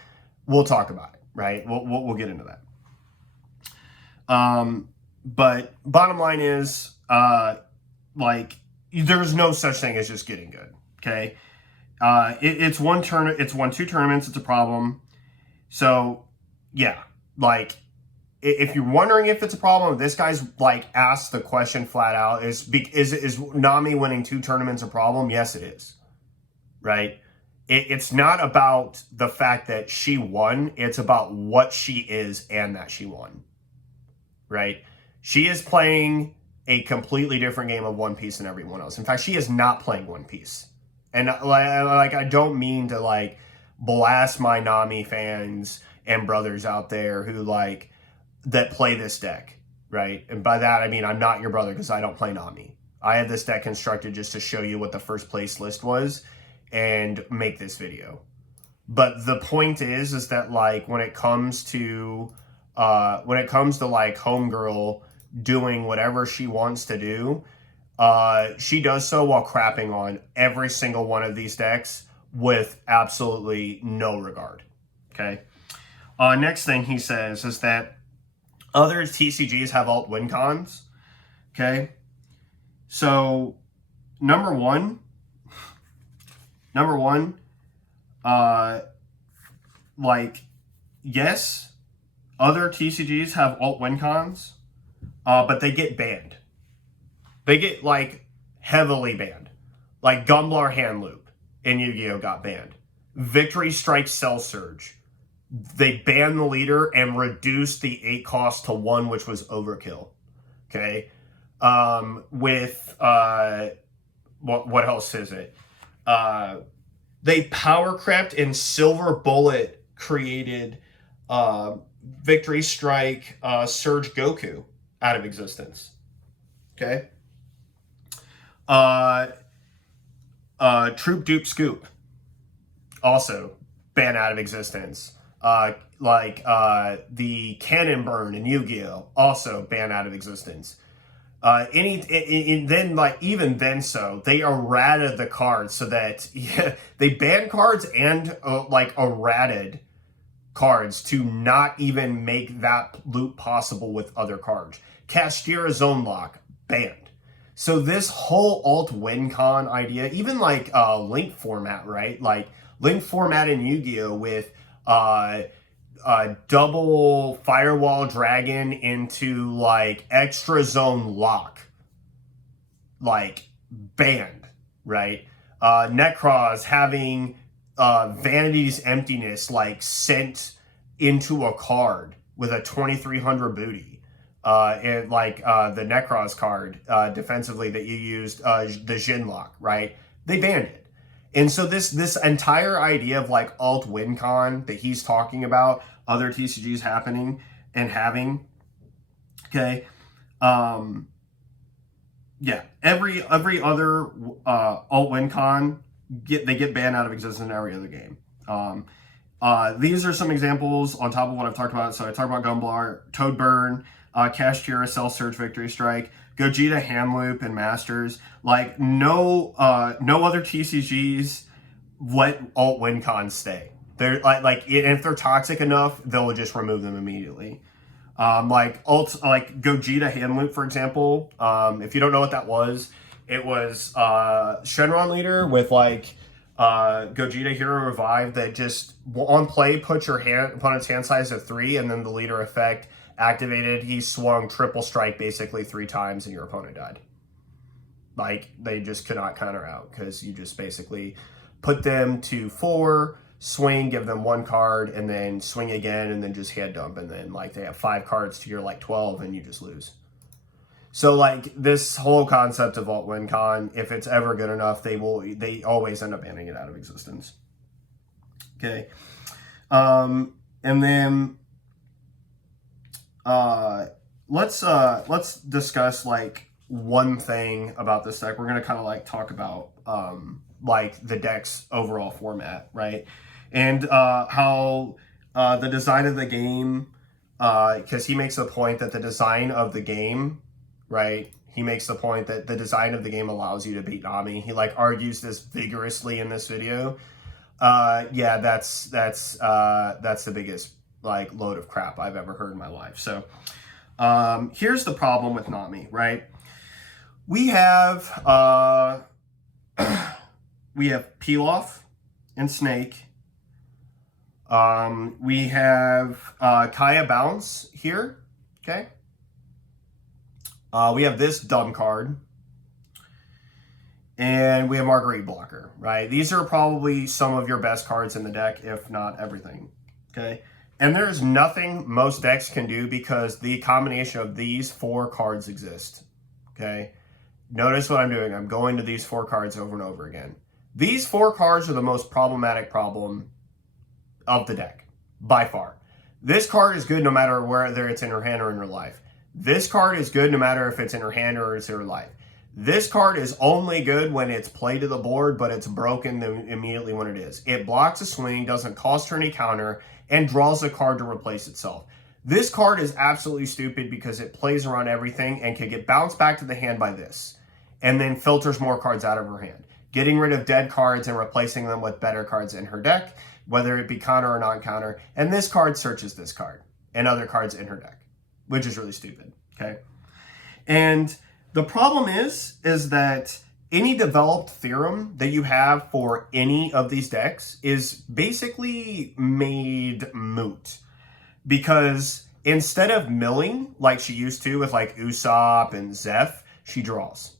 we'll talk about it, right? We'll get into that. But bottom line is, like, there's no such thing as just getting good. Okay. It's won 2 tournaments. It's a problem. So yeah, like if you're wondering if it's a problem, this guy's like asked the question flat out, is Nami winning 2 tournaments a problem? Yes, it is. Right. It's not about the fact that she won. It's about what she is and that she won. Right? She is playing a completely different game of One Piece than everyone else. In fact, she is not playing One Piece. And like I don't mean to like blast my Nami fans and brothers out there who like that play this deck, right? And by that I mean I'm not your brother because I don't play Nami. I have this deck constructed just to show you what the first place list was and make this video. But the point is that like when it comes to like homegirl doing whatever she wants to do, she does so while crapping on every single one of these decks with absolutely no regard. Okay. Next thing he says is that other TCGs have alt win cons. Okay. So number one, like, yes, other TCGs have alt win cons, but they get banned. They get, like, heavily banned. Like, Gumblar Hand Loop in Yu-Gi-Oh! Got banned. Victory Strike Cell Surge. They banned the leader and reduced the 8 cost to 1, which was overkill. Okay? What else is it? They power crept and Silver Bullet created Victory Strike Surge Goku out of existence. Okay. Troop Dupe Scoop also banned out of existence. The Cannon Burn in Yu-Gi-Oh! Also banned out of existence. Even then, so they errated the cards so that they banned cards and errated cards to not even make that loop possible with other cards. Cashtira Zone Lock banned. So this whole alt win con idea, even like link format, right? Like link format in Yu-Gi-Oh! With double Firewall Dragon into like extra zone lock, like banned, right? Necros having Vanity's Emptiness like sent into a card with a 2300 booty. And like the Necros card defensively that you used, the Jin lock, right? They banned it. And so this entire idea of like alt win con that he's talking about, other TCGs happening and having, okay, yeah, every other alt win con they get banned out of existence in every other game. These are some examples on top of what I've talked about. So I talked about Gumblar, Toad Burn, Cashtira, Cell Surge, Victory Strike, Gogeta, Hand Loop, and Masters. Like no other TCGs let alt win cons stay. They're like if they're toxic enough, they'll just remove them immediately. Like Gogeta hand loop, for example. If you don't know what that was, it was Shenron leader with like Gogeta Hero Revive that just on play put your opponent's hand size at 3, and then the leader effect activated. He swung triple strike basically 3 times, and your opponent died. Like they just could not counter out because you just basically put them to 4. Swing, give them 1 card, and then swing again, and then just head dump, and then like they have 5 cards to your like 12, and you just lose. So like this whole concept of alt win con, if it's ever good enough, they always end up banning it out of existence. Okay, and then let's discuss like one thing about this deck. We're gonna kind of like talk about like the deck's overall format, right? And how the design of the game, because he makes the point that the design of the game, right? He makes the point that the design of the game allows you to beat Nami. He like argues this vigorously in this video. Yeah, that's the biggest like load of crap I've ever heard in my life. So here's the problem with Nami, right? We have Pilaf and Snake. We have Kaya Bounce here, okay? We have this dumb card. And we have Marguerite Blocker, right? These are probably some of your best cards in the deck, if not everything, okay? And there's nothing most decks can do because the combination of these 4 cards exist, okay? Notice what I'm doing. I'm going to these 4 cards over and over again. These 4 cards are the most problematic problem of the deck, by far. This card is good no matter whether it's in her hand or in her life. This card is good no matter if it's in her hand or it's in her life. This card is only good when it's played to the board, but it's broken immediately when it is. It blocks a swing, doesn't cost her any counter, and draws a card to replace itself. This card is absolutely stupid because it plays around everything and can get bounced back to the hand by this, and then filters more cards out of her hand, getting rid of dead cards and replacing them with better cards in her deck, whether it be counter or non-counter. And this card searches this card and other cards in her deck, which is really stupid, okay? And the problem is that any developed theorem that you have for any of these decks is basically made moot. Because instead of milling like she used to with like Usopp and Zeph, she draws.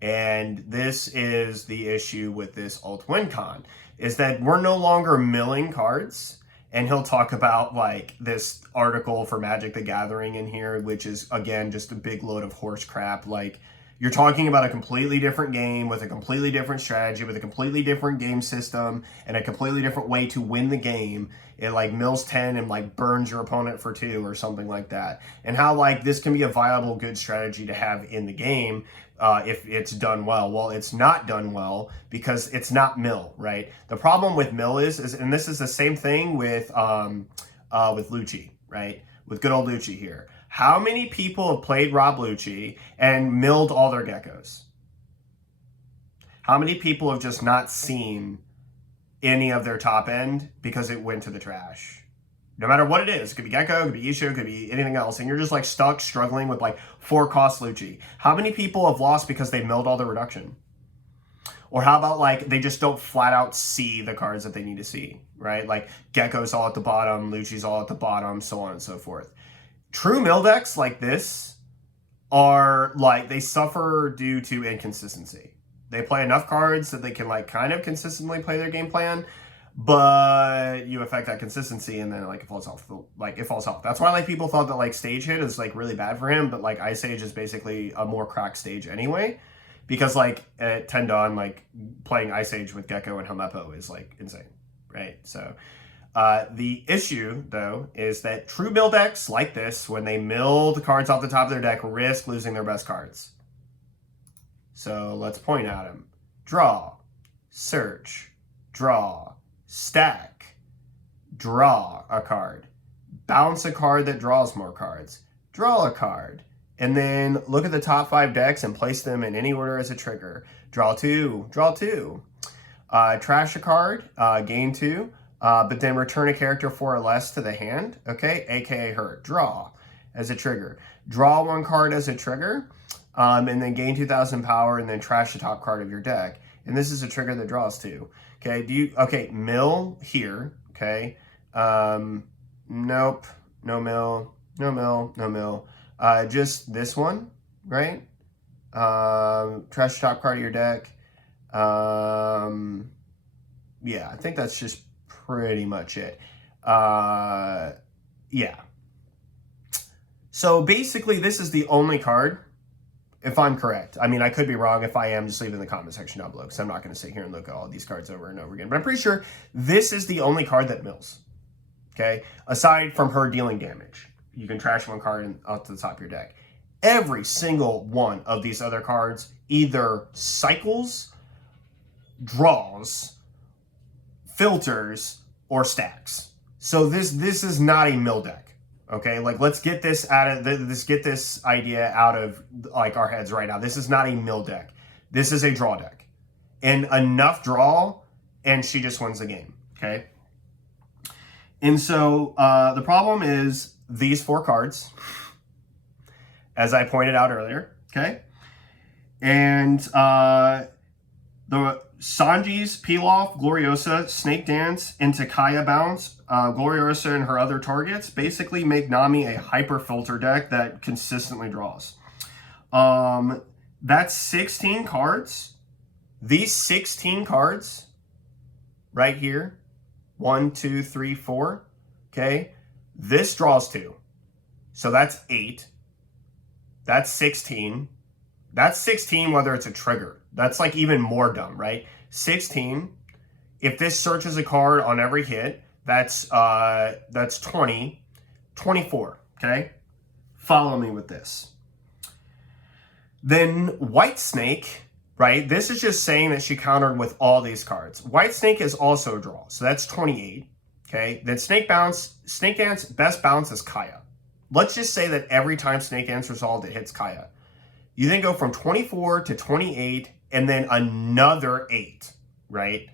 And this is the issue with this alt win con, is that we're no longer milling cards. And he'll talk about like this article for Magic the Gathering in here, which is again just a big load of horse crap. Like you're talking about a completely different game with a completely different strategy, with a completely different game system and a completely different way to win the game. It like mills 10 and like burns your opponent for 2 or something like that. And how like this can be a viable, good strategy to have in the game. If it's done well. Well, it's not done well because it's not mill, right? The problem with mill is and this is the same thing with Lucci, right? With good old Lucci here. How many people have played Rob Lucci and milled all their geckos? How many people have just not seen any of their top end because it went to the trash? No matter what it is, it could be Gecko, it could be Ishu, it could be anything else, and you're just like stuck struggling with like 4-cost Lucci. How many people have lost because they milled all the reduction? Or how about like they just don't flat out see the cards that they need to see, right? Like Gecko's all at the bottom, Lucci's all at the bottom, so on and so forth. True mill decks like this are like, they suffer due to inconsistency. They play enough cards that they can like kind of consistently play their game plan, but you affect that consistency and then like it falls off. That's why like people thought that like Stage Hit is like really bad for him, but like Ice Age is basically a more cracked stage anyway, because like at Tendon, like playing Ice Age with Gecko and Helmeppo is like insane, right? So the issue though is that true mill decks like this, when they mill the cards off the top of their deck, risk losing their best cards. So let's point at them. Draw, search, draw, stack, draw a card, bounce a card that draws more cards, draw a card, and then look at the top 5 decks and place them in any order as a trigger. Draw 2, draw 2. Trash a card, gain 2. but then return a character 4 or less to the hand, okay, aka her. Draw as a trigger. Draw 1 card as a trigger, and then gain 2,000 power, and then trash the top card of your deck. And this is a trigger that draws 2. Okay, mill here, okay. Nope, no mill, no mill, no mill. Just this one, right? Trash the top card of your deck. Yeah, I think that's just pretty much it. Yeah. So basically, this is the only card, if I'm correct. I mean, I could be wrong. If I am, just leave it in the comment section down below, because I'm not going to sit here and look at all these cards over and over again. But I'm pretty sure this is the only card that mills, okay? Aside from her dealing damage. You can trash 1 card out to the top of your deck. Every single one of these other cards either cycles, draws, filters, or stacks. So this is not a mill deck. Okay, like let's get this get this idea out of like our heads right now. This is not a mill deck. This is a draw deck. And enough draw, and she just wins the game. Okay. And so the problem is these 4 cards, as I pointed out earlier. Okay. And the Sanji's Pilaf, Gloriosa, Snake Dance, and Takaya Bounce, Gloriosa and her other targets basically make Nami a hyper filter deck that consistently draws. That's 16 cards. These 16 cards right here, 1, 2, 3, 4, okay? This draws 2. So that's 8. That's 16. That's 16 whether it's a trigger. That's like even more dumb, right? 16. If this searches a card on every hit, that's 20. 24, okay? Follow me with this. Then White Snake, right? This is just saying that she countered with all these cards. White Snake is also a draw, so that's 28, okay? Then Snake Dance, best bounce is Kaya. Let's just say that every time Snake Dance resolved, it hits Kaya. You then go from 24 to 28, and then another 8, right?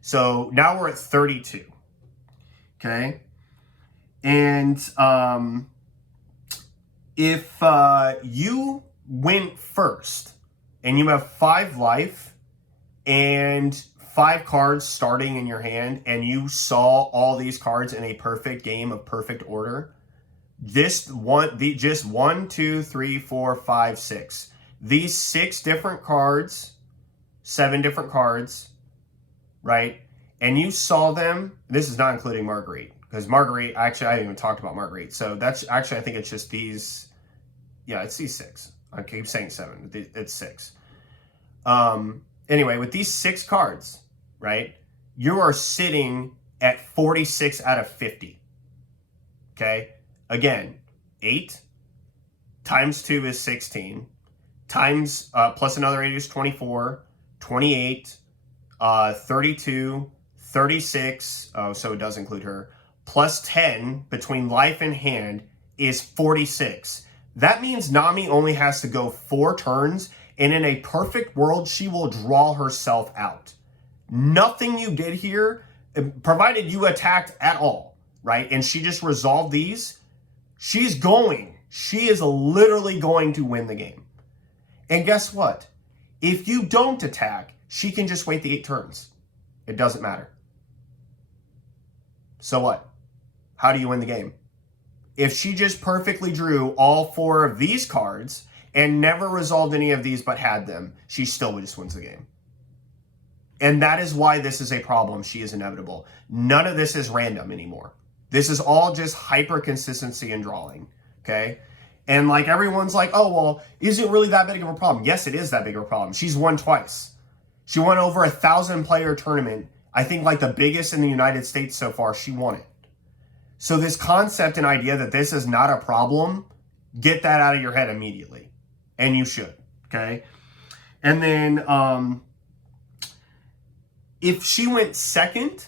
So now we're at 32, okay? And if you went first, and you have 5 life, and 5 cards starting in your hand, and you saw all these cards in a perfect game of perfect order, just 1, 2, 3, 4, 5, 6. These 6 different cards, 7 different cards, right? And you saw them. This is not including Marguerite, because Marguerite, actually, I haven't even talked about Marguerite. So that's actually, I think it's just these. Yeah, it's these 6. I keep saying 7. It's 6. Anyway, with these 6 cards, right, you are sitting at 46 out of 50. Okay? Again, 8 times 2 is 16. Times, plus another 8 is 24. 28. 32. 36. Oh, so it does include her. Plus 10 between life and hand is 46. That means Nami only has to go 4 turns, and in a perfect world, she will draw herself out. Nothing you did here, provided you attacked at all, right? And she just resolved these. She is literally going to win the game. And guess what? If you don't attack, she can just wait the 8 turns. It doesn't matter. So what? How do you win the game? If she just perfectly drew all 4 of these cards and never resolved any of these but had them, she still just wins the game. And that is why this is a problem. She is inevitable. None of this is random anymore. This is all just hyper consistency and drawing, okay? And like everyone's like, oh, well, is it really that big of a problem? Yes, it is that big of a problem. She's won twice. She won over 1,000-player tournament. I think like the biggest in the United States so far. She won it. So this concept and idea that this is not a problem, get that out of your head immediately. And you should, okay? And then if she went second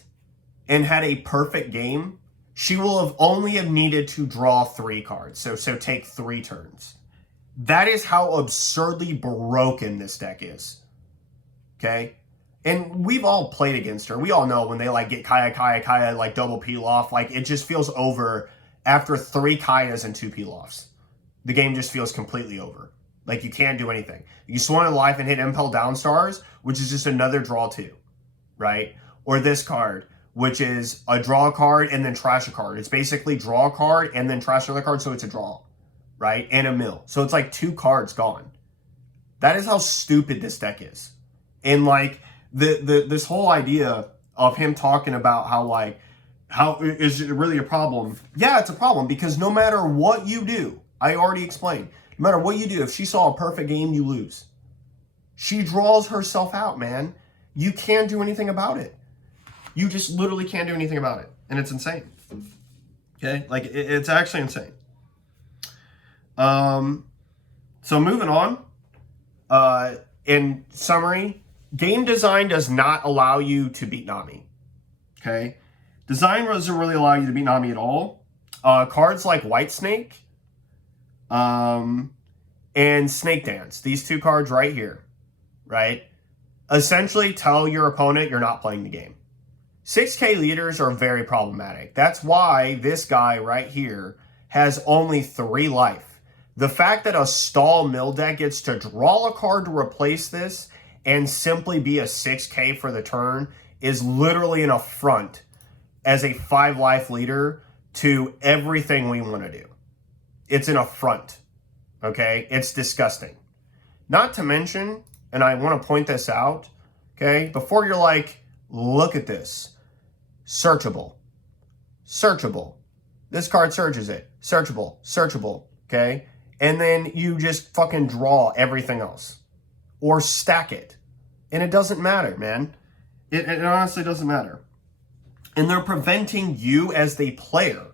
and had a perfect game, she will have only needed to draw 3 cards. So take 3 turns. That is how absurdly broken this deck is. Okay? And we've all played against her. We all know when they like get Kaya, like double peel off, like it just feels over after 3 Kayas and 2 peel offs. The game just feels completely over. Like you can't do anything. You swing a life and hit Impel Down Stars, which is just another draw 2, right? Or this card, which is a draw card and then trash a card. It's basically draw a card and then trash another card, so it's a draw, right? And a mill. So it's like 2 cards gone. That is how stupid this deck is. And like this whole idea of him talking about how is it really a problem? Yeah, it's a problem because no matter what you do, I already explained, no matter what you do, if she saw a perfect game, you lose. She draws herself out, man. You can't do anything about it. You just literally can't do anything about it. And it's insane. Okay? Like, it's actually insane. So moving on. In summary, game design does not allow you to beat Nami. Okay? Design doesn't really allow you to beat Nami at all. Cards like White Snake and Snake Dance, these 2 cards right here, right? Essentially tell your opponent you're not playing the game. 6K leaders are very problematic. That's why this guy right here has only 3 life. The fact that a stall mill deck gets to draw a card to replace this and simply be a 6K for the turn is literally an affront as a 5 life leader to everything we want to do. It's an affront, okay? It's disgusting. Not to mention, and I want to point this out, okay? Before you're like, look at this. Searchable. Searchable. This card searches it. Searchable. Searchable, okay? And then you just fucking draw everything else. Or stack it. And it doesn't matter, man. It honestly doesn't matter. And they're preventing you as the player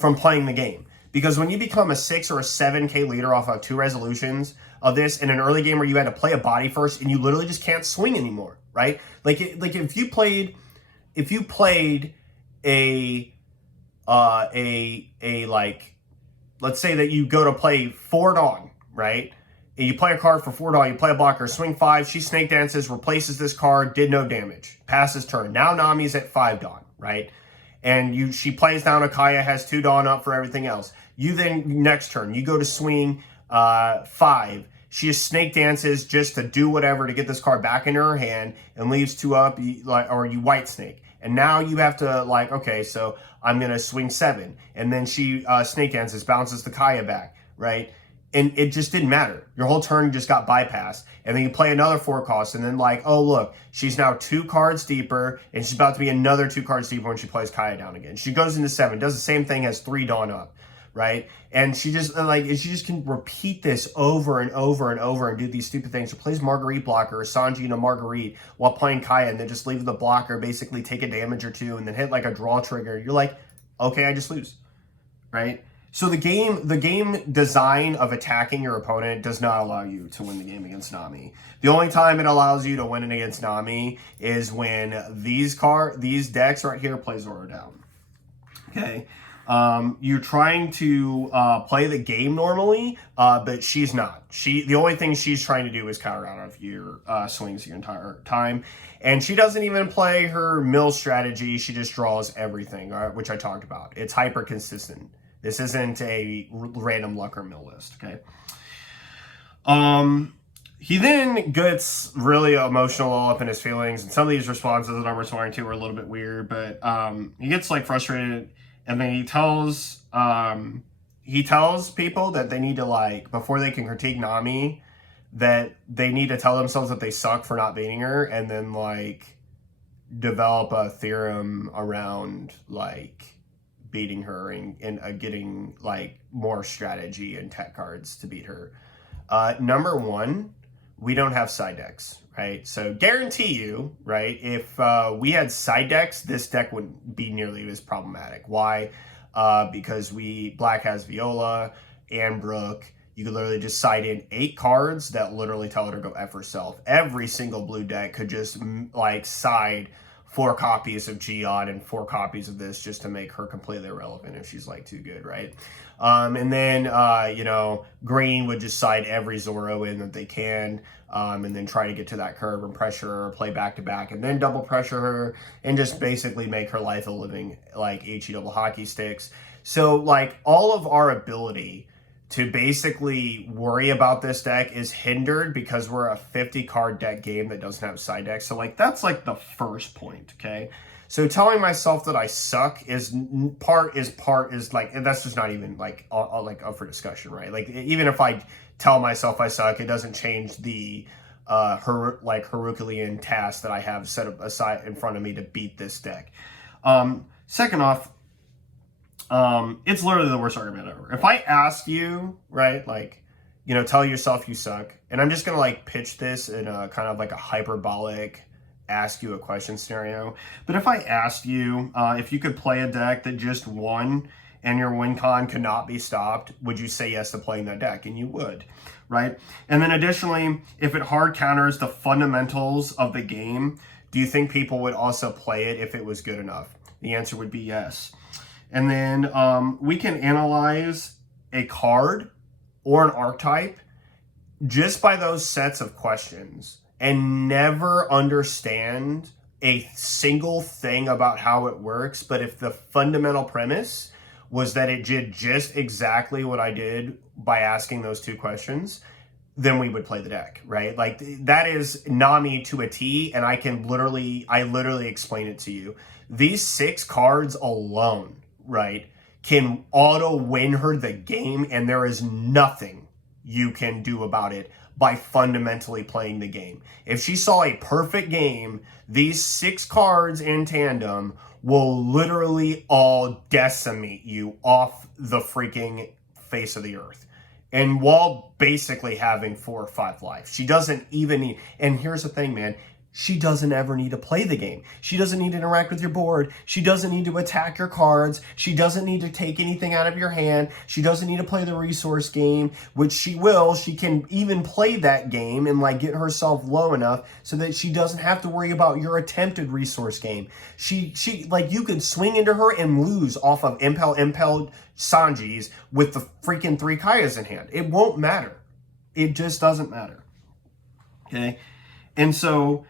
from playing the game. Because when you become a 6 or a 7K leader off of 2 resolutions of this in an early game where you had to play a body first and you literally just can't swing anymore, right? Like if you played a like, let's say that you go to play 4 Dawn, right? And you play a card for 4 Dawn, you play a blocker, swing 5, she Snake Dances, replaces this card, did no damage, passes turn. Now Nami's at 5 Dawn, right? And she plays down a Kaya, has 2 Dawn up for everything else. You then, next turn, you go to swing 5. She just Snake Dances just to do whatever to get this card back into her hand and leaves 2 up, or you White Snake. And now you have to like, okay, so I'm going to swing 7. And then she Snake Dances, bounces the Kaya back, right? And it just didn't matter. Your whole turn just got bypassed. And then you play another 4 cost. And then like, oh, look, she's now 2 cards deeper. And she's about to be another 2 cards deeper when she plays Kaya down again. She goes into 7, does the same thing, has 3 Dawn up, right? And she just can repeat this over and over and over and do these stupid things. She plays Marguerite blocker or Sanji into Marguerite while playing Kaya and then just leave the blocker, basically take a damage or 2 and then hit like a draw trigger. You're like, okay, I just lose, right? So the game design of attacking your opponent does not allow you to win the game against Nami. The only time it allows you to win it against Nami is when these decks right here play Zoro down. Okay. You're trying to play the game normally, but she's not. The only thing she's trying to do is counter out of your swings your entire time. And she doesn't even play her mill strategy. She just draws everything, which I talked about. It's hyper consistent. This isn't a random luck or mill list, okay? He then gets really emotional all up in his feelings, and some of these responses that I'm responding to are a little bit weird, but he gets like frustrated, and then he tells people that they need to like, before they can critique Nami, that they need to tell themselves that they suck for not beating her, and then like develop a theorem around like beating her and getting like more strategy and tech cards to beat her. Number 1, we don't have side decks, right? So guarantee you, right, if we had side decks, this deck wouldn't be nearly as problematic. Why? Because Black has Viola and Brooke. You could literally just side in 8 cards that literally tell her to go F herself. Every single blue deck could just like side 4 copies of Geode and 4 copies of this just to make her completely irrelevant if she's like too good, right? And then, you know, green would just side every Zoro in that they can, and then try to get to that curve and pressure her, play back to back, and then double pressure her, and just basically make her life a living, like, HE double hockey sticks. So, like, all of our ability to basically worry about this deck is hindered because we're a 50 card deck game that doesn't have side decks. So, like, that's like the first point, okay? So telling myself that I suck is like, and that's just not even like up for discussion, right? Like, even if I tell myself I suck, it doesn't change the Herculean task that I have set aside in front of me to beat this deck. Second off, it's literally the worst argument ever. If I ask you, right, like, you know, tell yourself you suck, and I'm just gonna like pitch this in a kind of like a hyperbolic ask you a question scenario. But if I asked you if you could play a deck that just won and your win con could not be stopped, would you say yes to playing that deck? And you would, right? And then additionally, if it hard counters the fundamentals of the game, do you think people would also play it if it was good enough? The answer would be yes. And then we can analyze a card or an archetype just by those sets of questions and never understand a single thing about how it works. But if the fundamental premise was that it did just exactly what I did by asking those 2 questions, then we would play the deck, right? Like, that is Nami to a T, and I literally explain it to you. These 6 cards alone, right, can auto win her the game, and there is nothing you can do about it by fundamentally playing the game. If she saw a perfect game, these 6 cards in tandem will literally all decimate you off the freaking face of the earth. And while basically having 4 or 5 lives. She doesn't even need, and here's the thing, man, she doesn't ever need to play the game. She doesn't need to interact with your board. She doesn't need to attack your cards. She doesn't need to take anything out of your hand. She doesn't need to play the resource game, which she will. She can even play that game and like get herself low enough so that she doesn't have to worry about your attempted resource game. She like, you could swing into her and lose off of Impelled Sanjis with the freaking 3 Kayas in hand. It won't matter. It just doesn't matter. Okay? And so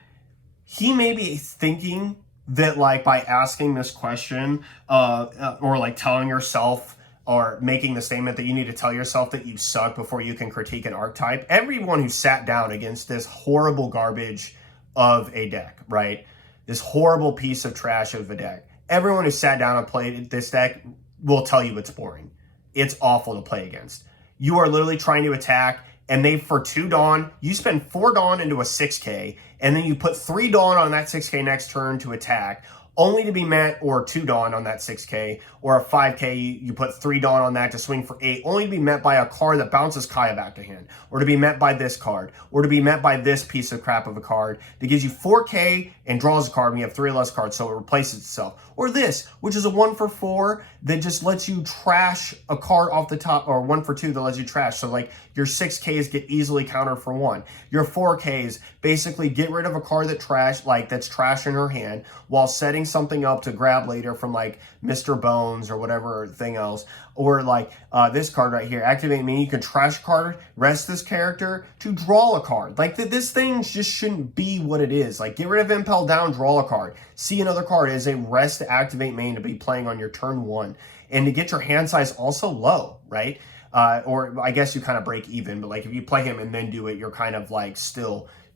he may be thinking that, like, by asking this question or like telling yourself or making the statement that you need to tell yourself that you suck before you can critique an archetype, everyone who sat down against this horrible garbage of a deck, right? This horrible piece of trash of a deck. Everyone who sat down and played this deck will tell you it's boring. It's awful to play against. You are literally trying to attack, and they, for 2 Dawn, you spend 4 Dawn into a 6K, and then you put 3 Dawn on that 6K next turn to attack, only to be met, or 2 Dawn on that 6K, or a 5K, you put 3 Dawn on that to swing for 8, only to be met by a card that bounces Kaya back to hand, or to be met by this card, or to be met by this piece of crap of a card that gives you 4K and draws a card, and you have 3 less cards, so it replaces itself. Or this, which is a 1 for 4 that just lets you trash a card off the top, or 1 for 2 that lets you trash. So like, your 6Ks get easily countered for 1. Your 4Ks basically get rid of a card that's trash in her hand while setting something up to grab later from like Mr. Bones or whatever thing else. Or like this card right here, activate me. You can trash a card, rest this character to draw a card. Like this thing just shouldn't be what it is. Like, get rid of Impel down, draw a card. See another card as a rest to activate main to be playing on your turn 1. And to get your hand size also low, right? Or I guess you kind of break even, but like if you play him and then do it, you're kind of like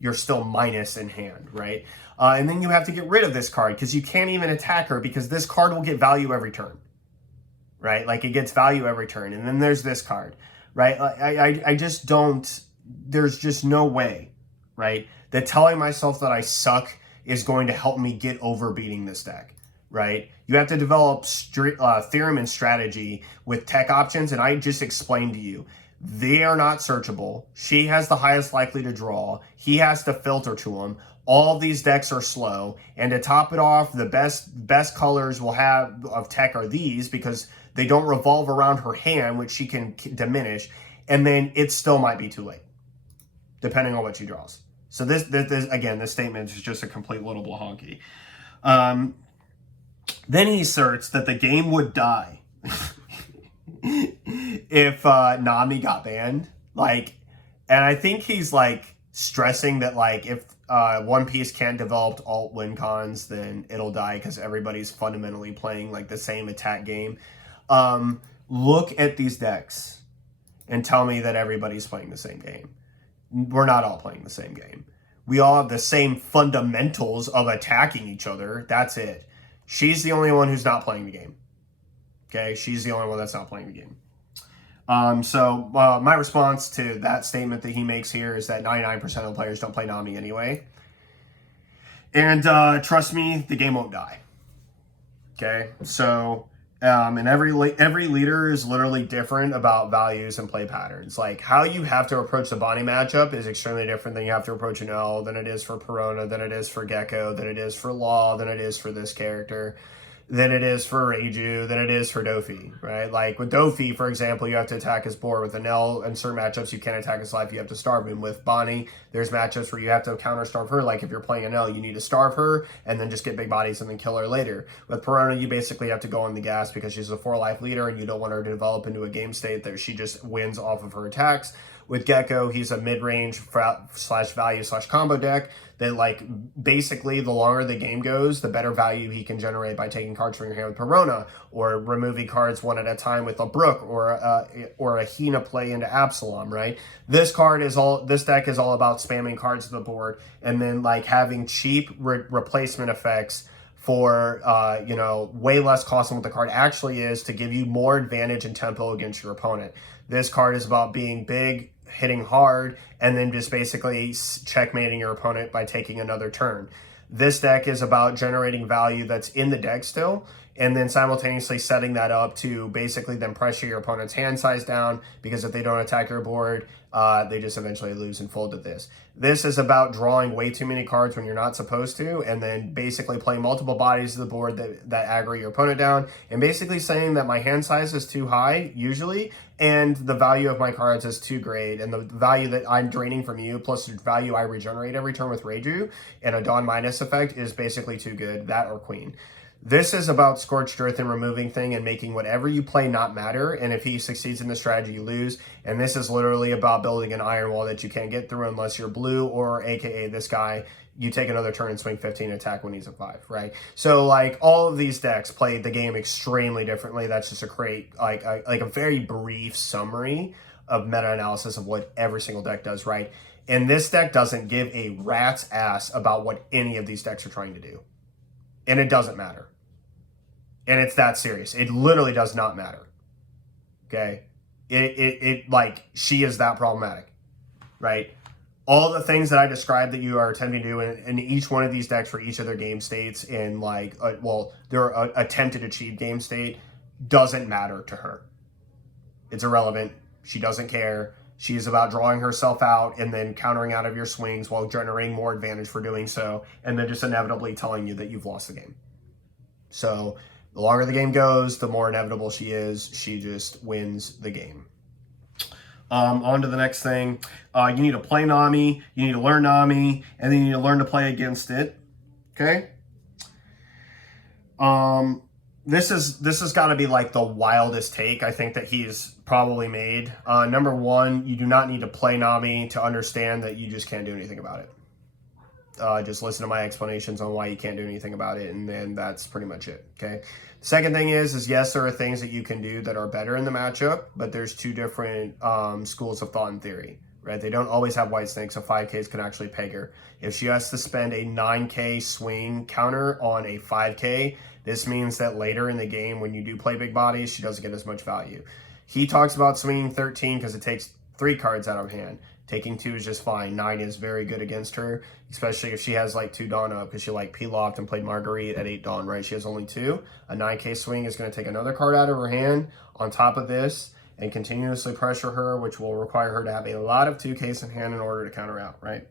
you're still minus in hand, right? And then you have to get rid of this card because you can't even attack her because this card will get value every turn, right? Like, it gets value every turn. And then there's this card, right? I just don't, there's just no way, right, that telling myself that I suck is going to help me get over beating this deck, right? You have to develop theorem and strategy with tech options, and I just explained to you, they are not searchable. She has the highest likely to draw. He has to filter to them. All of these decks are slow, and to top it off, the best colors will have of tech are these because they don't revolve around her hand, which she can diminish, and then it still might be too late, depending on what she draws. So this again, this statement is just a complete little blahonky. Then he asserts that the game would die if Nami got banned. Like, and I think he's like stressing that like if One Piece can't develop alt win cons, then it'll die because everybody's fundamentally playing like the same attack game. Look at these decks and tell me that everybody's playing the same game. We're not all playing the same game. We all have the same fundamentals of attacking each other. That's it. She's the only one who's not playing the game. Okay? She's the only one that's not playing the game. So my response to that statement that he makes here is that 99% of the players don't play Nami anyway. And trust me, the game won't die. Okay? So... and every leader is literally different about values and play patterns. Like how you have to approach the Bonnie matchup is extremely different than you have to approach an L, than it is for Perona, than it is for Gecko, than it is for Law, than it is for this character, than it is for Reiju, than it is for Dofi, right? Like with Dofi, for example, you have to attack his board. With an L, in certain matchups, you can't attack his life, you have to starve him. With Bonnie, there's matchups where you have to counter starve her. Like if you're playing an L, you need to starve her and then just get big bodies and then kill her later. With Perona, you basically have to go on the gas because she's a 4-life leader and you don't want her to develop into a game state that she just wins off of her attacks. With Gecko, he's a mid-range slash value slash combo deck that, like, basically the longer the game goes, the better value he can generate by taking cards from your hand with Perona, or removing cards one at a time with a Brook, or a Hina play into Absalom, right? This deck is all about spamming cards to the board and then like having cheap replacement effects for way less cost than what the card actually is to give you more advantage and tempo against your opponent. This card is about being big, hitting hard, and then just basically checkmating your opponent by taking another turn. This deck is about generating value that's in the deck still, and then simultaneously setting that up to basically then pressure your opponent's hand size down, because if they don't attack your board, they just eventually lose and fold to this. This is about drawing way too many cards when you're not supposed to, and then basically playing multiple bodies to the board that aggro your opponent down, and basically saying that my hand size is too high, usually, and the value of my cards is too great, and the value that I'm draining from you, plus the value I regenerate every turn with Reiju, and a Dawn Minus effect is basically too good, that or Queen. This is about Scorched Earth and removing thing and making whatever you play not matter, and if he succeeds in the strategy, you lose. And this is literally about building an iron wall that you can't get through unless you're blue, or aka this guy, you take another turn and swing 15 attack when he's at 5, right? So like all of these decks play the game extremely differently. That's just a a very brief summary of meta-analysis of what every single deck does, right? And this deck doesn't give a rat's ass about what any of these decks are trying to do. And it doesn't matter. And it's that serious. It literally does not matter. Okay? It like, she is that problematic, right? All the things that I described that you are attempting to do in each one of these decks for each of their game states in their attempted achieved game state doesn't matter to her. It's irrelevant. She doesn't care. She is about drawing herself out and then countering out of your swings while generating more advantage for doing so, and then just inevitably telling you that you've lost the game. So the longer the game goes, the more inevitable she is. She just wins the game. On to the next thing. You need to play Nami, you need to learn Nami, and then you need to learn to play against it. Okay? This has got to be like the wildest take I think that he's probably made. Number one, you do not need to play Nami to understand that you just can't do anything about it. Just listen to my explanations on why you can't do anything about it, and then that's pretty much it, okay? Second thing is yes, there are things that you can do that are better in the matchup, but there's two different schools of thought and theory, right? They don't always have white snakes, so 5Ks can actually peg her. If she has to spend a 9K swing counter on a 5K, this means that later in the game, when you do play big bodies, she doesn't get as much value. He talks about swinging 13 because it takes 3 cards out of hand. Taking 2 is just fine. 9 is very good against her, especially if she has like 2 Dawn up, because she like P-locked and played Marguerite at 8 Dawn, right? She has only 2. A 9K swing is going to take another card out of her hand on top of this and continuously pressure her, which will require her to have a lot of 2Ks in hand in order to counter out, right?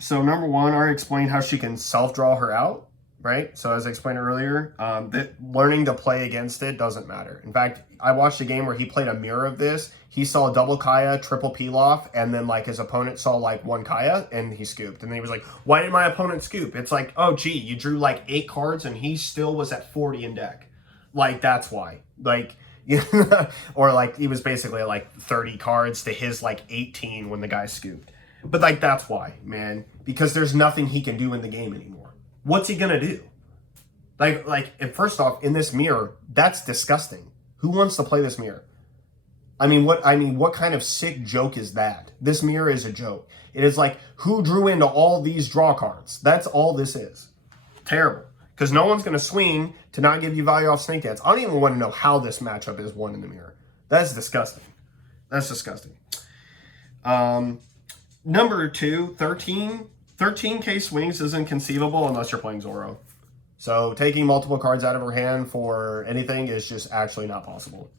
So number one, I already explained how she can self-draw her out, right? So as I explained earlier, that learning to play against it doesn't matter. In fact, I watched a game where he played a mirror of this. He saw double Kaya, triple Pilaf, and then like his opponent saw like one Kaya, and he scooped. And then he was like, why did my opponent scoop? It's like, oh, gee, you drew like 8 cards, and he still was at 40 in deck. Like, that's why. Like, or like he was basically like 30 cards to his like 18 when the guy scooped. But like, that's why, man. Because there's nothing he can do in the game anymore. What's he gonna do? And first off, in this mirror, that's disgusting. Who wants to play this mirror? I mean, what kind of sick joke is that? This mirror is a joke. It is like, who drew into all these draw cards? That's all this is. Terrible. Because no one's gonna swing to not give you value off Snake Dance. I don't even want to know how this matchup is won in the mirror. That's disgusting. That's disgusting. Number 2, 13k swings is inconceivable unless you're playing Zoro. So taking multiple cards out of her hand for anything is just actually not possible.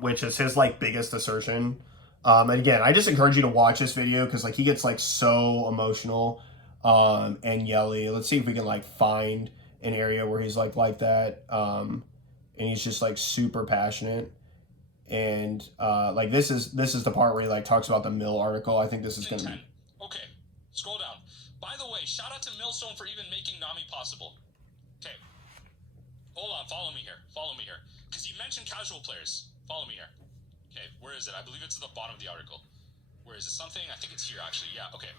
Which is his like biggest assertion. And again, I just encourage you to watch this video because like he gets like so emotional and yelly. Let's see if we can like find an area where he's like that. And he's just like super passionate. And like this is the part where he like talks about the Mill article. I think this is gonna be okay. Scroll down. By the way, shout out to Millstone for even making Nami possible. Okay. Hold on, follow me here. Because you mentioned casual players. Follow me here. Okay, where is it? I believe it's at the bottom of the article. Where is it? Something? I think it's here, actually. Yeah, okay.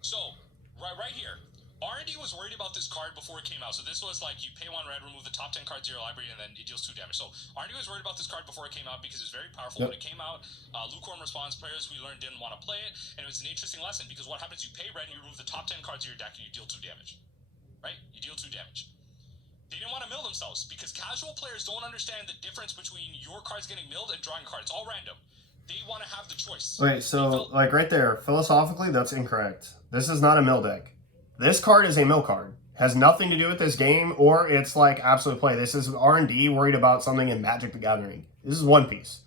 So, right here. R&D was worried about this card before it came out. So this was like, you pay 1 red, remove the top 10 cards of your library, and then it deals 2 damage. So R&D was worried about this card before it came out because it's very powerful. When it came out, lukewarm response players we learned didn't want to play it. And it was an interesting lesson because what happens, you pay red and you remove the top 10 cards of your deck and you deal 2 damage. Right? You deal 2 damage. They didn't want to mill themselves because casual players don't understand the difference between your cards getting milled and drawing cards. It's all random. They want to have the choice. Wait, so like right there, philosophically, that's incorrect. This is not a mill deck. This card is a mill card. Has nothing to do with this game, or it's like absolute play. This is R&D worried about something in Magic the Gathering. This is One Piece,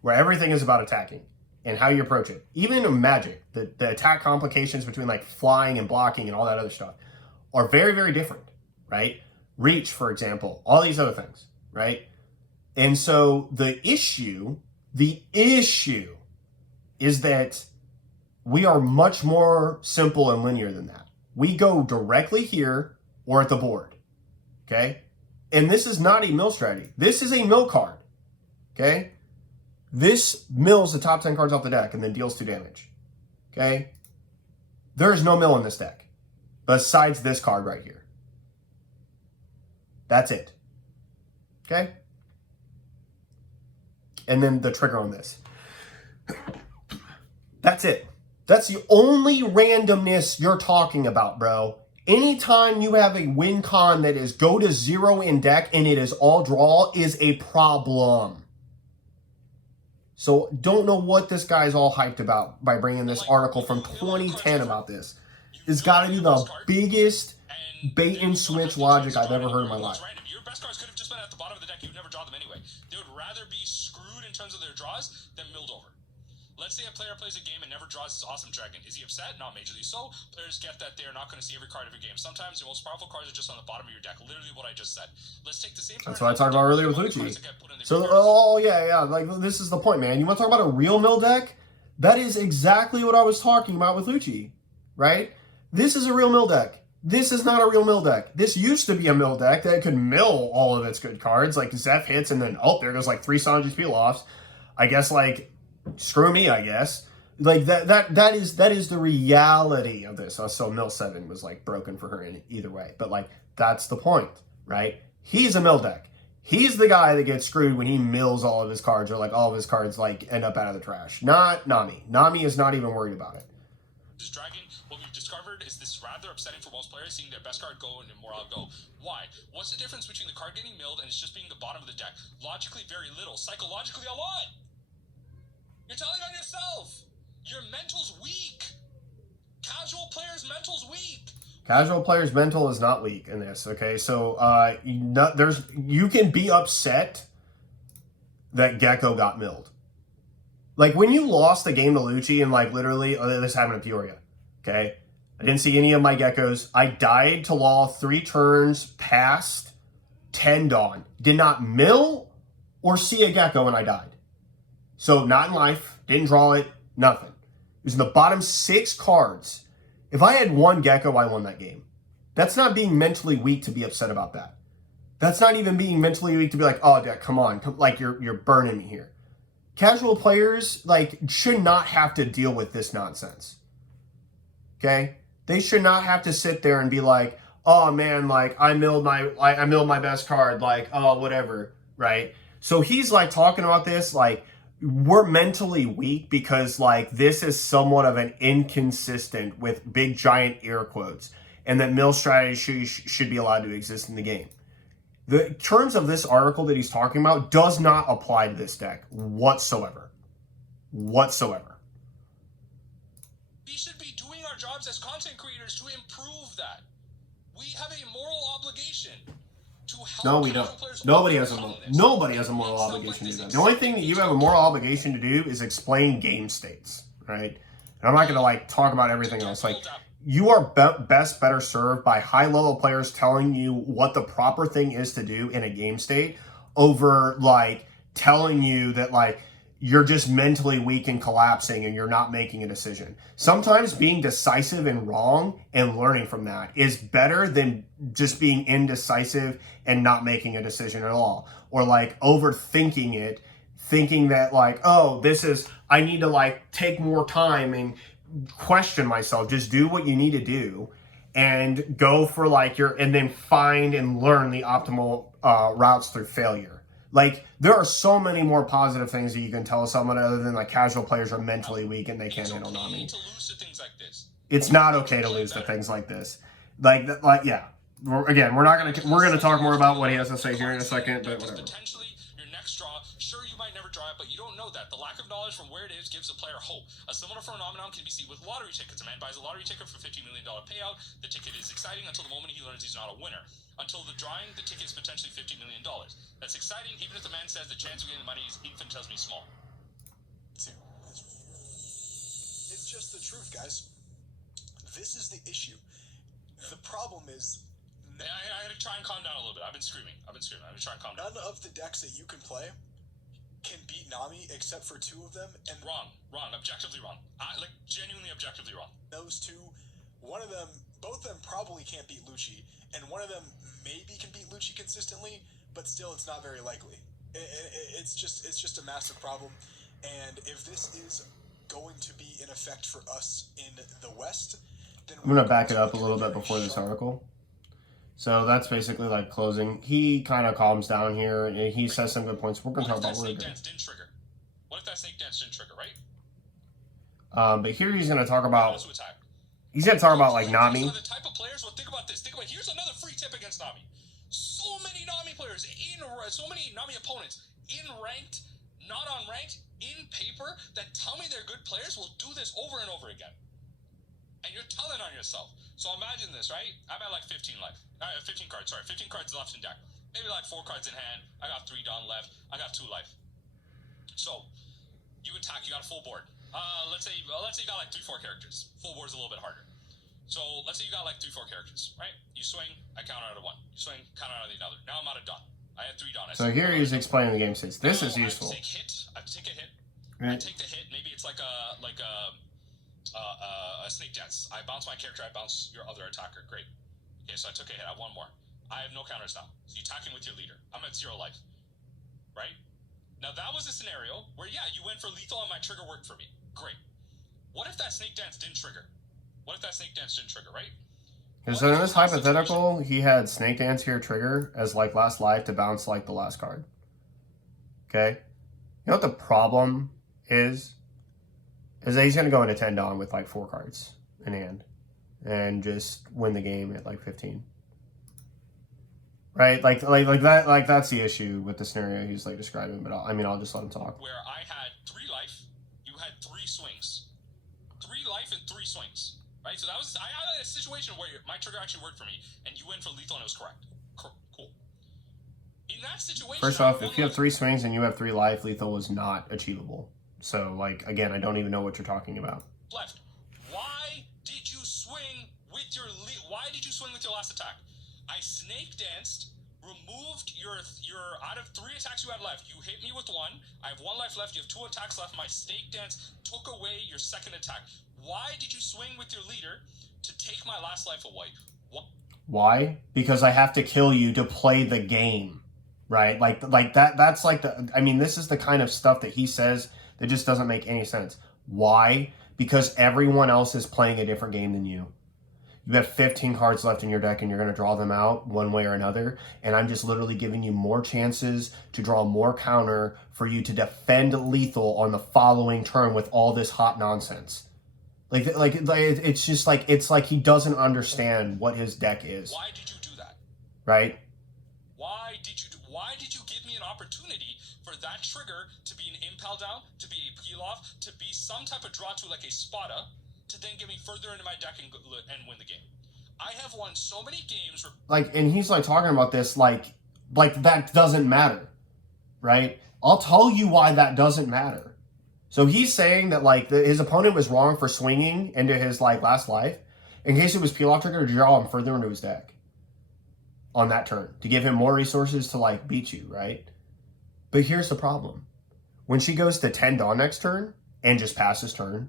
where everything is about attacking and how you approach it. Even in Magic, the attack complications between like flying and blocking and all that other stuff are very, very different, right? Reach, for example, all these other things, right? And so the issue is that we are much more simple and linear than that. We go directly here or at the board, okay? And this is not a mill strategy. This is a mill card, okay? This mills the top 10 cards off the deck and then deals 2 damage, okay? There's no mill in this deck besides this card right here. That's it, okay? And then the trigger on this. That's it. That's the only randomness you're talking about, bro. Anytime you have a win con that is go to 0 in deck and it is all draw is a problem. So don't know what this guy's all hyped about by bringing this article from 2010 about this. It's got to be the biggest bait and switch logic I've ever heard in my life. Your best cards could have just been at the bottom of the deck. You'd never draw them anyway. They would rather be screwed in terms of their draws than milled over. Let's say a player plays a game and never draws his awesome dragon. Is he upset? Not majorly so. Players get that they're not going to see every card of your game. Sometimes the most powerful cards are just on the bottom of your deck. Literally what I just said. Let's take the same. That's what I talked about earlier with Lucci. So, oh yeah, like this is the point, man. You want to talk about a real mill deck? That is exactly what I was talking about with Lucci, right? This is a real mill deck. This is not a real mill deck. This used to be a mill deck that could mill all of its good cards. Like Zeph hits and then, oh, there goes like 3 Sanji's peel-offs. I guess like, screw me, I guess. Like that is the reality of this. So mill 7 was like broken for her in either way. But like, that's the point, right? He's a mill deck. He's the guy that gets screwed when he mills all of his cards or like all of his cards like end up out of the trash. Not Nami. Nami is not even worried about it. This dragon, what we've discovered is this rather upsetting for most players, seeing their best card go and their morale go. Why? What's the difference between the card getting milled and it's just being the bottom of the deck? Logically, very little. Psychologically, a lot. You're telling on yourself. Your mental's weak. Casual players' mental's weak. Casual players' mental is not weak in this, okay? So you can be upset that Gecko got milled. Like when you lost the game to Lucci and like literally, this happened to Peoria, okay? I didn't see any of my geckos. I died to law 3 turns past 10 dawn. Did not mill or see a gecko when I died. So not in life, didn't draw it, nothing. It was in the bottom 6 cards. If I had 1 gecko, I won that game. That's not being mentally weak to be upset about that. That's not even being mentally weak to be like, oh, Dad, come on, like you're burning me here. Casual players like should not have to deal with this nonsense. Okay? They should not have to sit there and be like, oh man, like I milled my best card, like, oh, whatever, right? So he's like talking about this, like, we're mentally weak because like this is somewhat of an inconsistent with big giant air quotes, and that mill strategy should be allowed to exist in the game. The terms of this article that he's talking about does not apply to this deck whatsoever. Whatsoever. We should be doing our jobs as content creators to improve that. We have a moral obligation to help. No, we don't. Nobody has a moral obligation to do that. The only thing that you have a moral obligation to do is explain game states, right? And I'm not going to like talk about everything else. Like, you are better served by high-level players telling you what the proper thing is to do in a game state over, like, telling you that, like, you're just mentally weak and collapsing and you're not making a decision. Sometimes being decisive and wrong and learning from that is better than just being indecisive and not making a decision at all. Or, like, overthinking it, thinking that, like, oh, I need to, like, take more time and question myself. Just do what you need to do and go for like and then find and learn the optimal routes through failure. Like, there are so many more positive things that you can tell someone other than like casual players are mentally weak and they can't handle Nami. It's not okay to lose to things like this. Like yeah. Again, we're gonna talk more about what he has to say here in a second, but whatever. Sure, you might never draw it, but you don't know that. The lack of knowledge from where it is gives a player hope. A similar phenomenon can be seen with lottery tickets. A man buys a lottery ticket for $50 million payout. The ticket is exciting until the moment he learns he's not a winner. Until the drawing, the ticket is potentially $50 million. That's exciting, even if the man says the chance of getting the money is infinitesimally small. It's just the truth, guys. This is the issue. The problem is... I gotta try and calm down a little bit. I've been screaming. I'm gonna try and calm down. None of the decks that you can play can beat Nami except for 2 of them. And wrong, objectively wrong. Genuinely objectively wrong. Those 2, both of them probably can't beat Lucci, and one of them maybe can beat Lucci consistently, but still it's not very likely. It's just a massive problem, and if this is going to be in effect for us in the West, then I'm gonna back it up a little bit before this article. So that's basically like closing. He kind of calms down here and he says some good points. We're going to talk about snake dance didn't trigger? What if that snake dance didn't trigger, right? But here he's going to talk about... He's going to talk about like Nami. The type of players, well, think about this. Here's another free tip against Nami. So many Nami players, so many Nami opponents, in ranked, not unranked, in paper, that tell me they're good players will do this over and over again. And you're telling on yourself. So imagine this, right? I'm at like 15 life. 15 cards, sorry. 15 cards left in deck. Maybe like 4 cards in hand. I got 3 done left. I got 2 life. So, you attack, you got a full board. Let's say you got like 3-4 characters. Full board's a little bit harder. So, let's say you got like 3-4 characters, right? You swing, I counter out of 1. You swing, counter out of the other. Now I'm out of done. I had 3 done. So here he's explaining the game states. This is useful. I take a hit. Right. I take the hit. Maybe it's like a snake dance. I bounce my character, I bounce your other attacker. Great. Okay, so I took a hit. I have 1 more. I have no counters now. So you attack him with your leader. I'm at 0 life. Right? Now that was a scenario where, yeah, you went for lethal and my trigger worked for me. Great. What if that snake dance didn't trigger? Right? Because in this hypothetical, he had snake dance here trigger as like last life to bounce like the last card. Okay? You know what the problem is that he's going to go into 10 dawn with like 4 cards in hand and just win the game at like 15. Right? Like that's the issue with the scenario he's like describing, but I'll just let him talk. Where I had 3 life, you had 3 swings. 3 life and 3 swings. Right? So I had a situation where my trigger actually worked for me and you went for lethal and it was correct. Cool. In that situation, first off, if you have 3 swings and you have 3 life, lethal was not achievable. So, like, again, I don't even know what you're talking about. Left. Why did you swing against, removed your out of 3 attacks you had left, you hit me with 1. I have 1 life left. You have 2 attacks left. My Snake Dance took away your second attack. Why did you swing with your leader to take my last life away? Why? Because I have to kill you to play the game, right? Like that. That's like the. I mean, this is the kind of stuff that he says that just doesn't make any sense. Why? Because everyone else is playing a different game than you. You have 15 cards left in your deck and you're going to draw them out one way or another. And I'm just literally giving you more chances to draw more counter for you to defend lethal on the following turn with all this hot nonsense. It's just like, it's like he doesn't understand what his deck is. Why did you do that? Right? Why did you give me an opportunity for that trigger to be an impel down, to be a peel off, to be some type of draw to like a Spada, to then get me further into my deck and win the game? I have won so many games. And he's like talking about this like that doesn't matter, right? I'll tell you why that doesn't matter. So he's saying that like his opponent was wrong for swinging into his like last life in case it was peel off trigger to draw him further into his deck on that turn to give him more resources to like beat you, right? But here's the problem: when she goes to 10 Dawn next turn and just passes turn,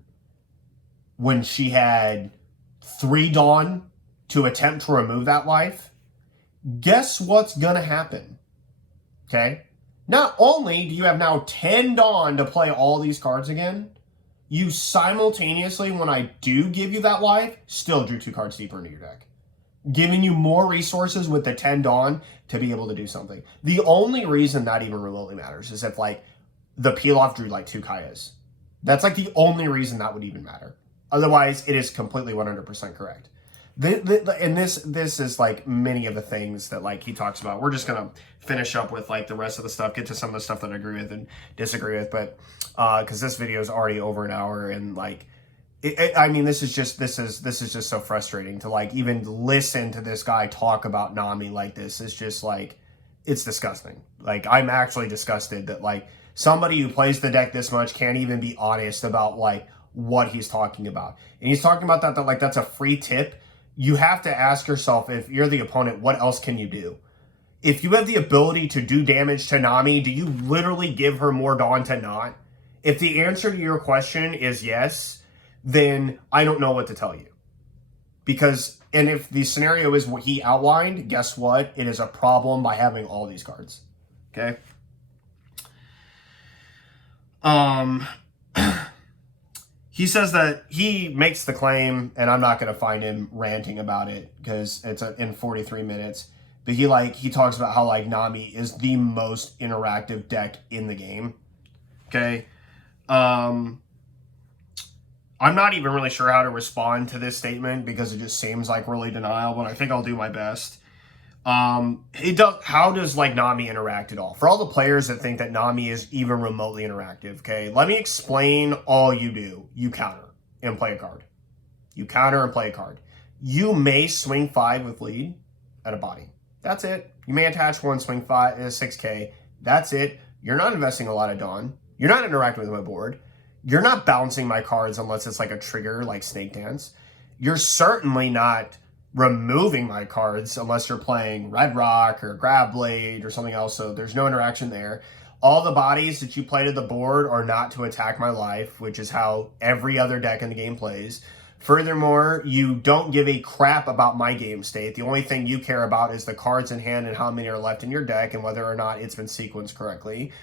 when she had 3 Dawn to attempt to remove that life, guess what's gonna happen? Okay? Not only do you have now 10 Dawn to play all these cards again, you simultaneously, when I do give you that life, still drew 2 cards deeper into your deck, giving you more resources with the 10 Dawn to be able to do something. The only reason that even remotely matters is if like the peel off drew like 2 Kayas. That's like the only reason that would even matter. Otherwise, it is completely 100% correct. And this is like many of the things that like he talks about. We're just gonna finish up with like the rest of the stuff, get to some of the stuff that I agree with and disagree with. But because this video is already over an hour, and like, I mean, this is just so frustrating to like even listen to this guy talk about Nami like this. It's just like, it's disgusting. Like, I'm actually disgusted that like somebody who plays the deck this much can't even be honest about like what he's talking about. And he's talking about that like that's a free tip. You have to ask yourself, if you're the opponent, what else can you do? If you have the ability to do damage to Nami, do you literally give her more Dawn to not? If the answer to your question is yes, then I don't know what to tell you. Because, and if the scenario is what he outlined, guess what? It is a problem by having all these cards. Okay? He says that he makes the claim, and I'm not going to find him ranting about it because it's in 43 minutes. But he talks about how like Nami is the most interactive deck in the game. Okay. I'm not even really sure how to respond to this statement because it just seems like really denial, but I think I'll do my best. How does like Nami interact at all? For all the players that think that Nami is even remotely interactive, okay, let me explain all you do. You counter and play a card. You counter and play a card. You may swing 5 with lead at a body. That's it. You may attach 1, swing 5, 6k. That's it. You're not investing a lot of Dawn. You're not interacting with my board. You're not bouncing my cards unless it's like a trigger like Snake Dance. You're certainly not removing my cards unless you're playing Red Rock or Grab Blade or something else, so there's no interaction there. All the bodies that you play to the board are not to attack my life, which is how every other deck in the game plays. Furthermore, you don't give a crap about my game state. The only thing you care about is the cards in hand and how many are left in your deck and whether or not it's been sequenced correctly.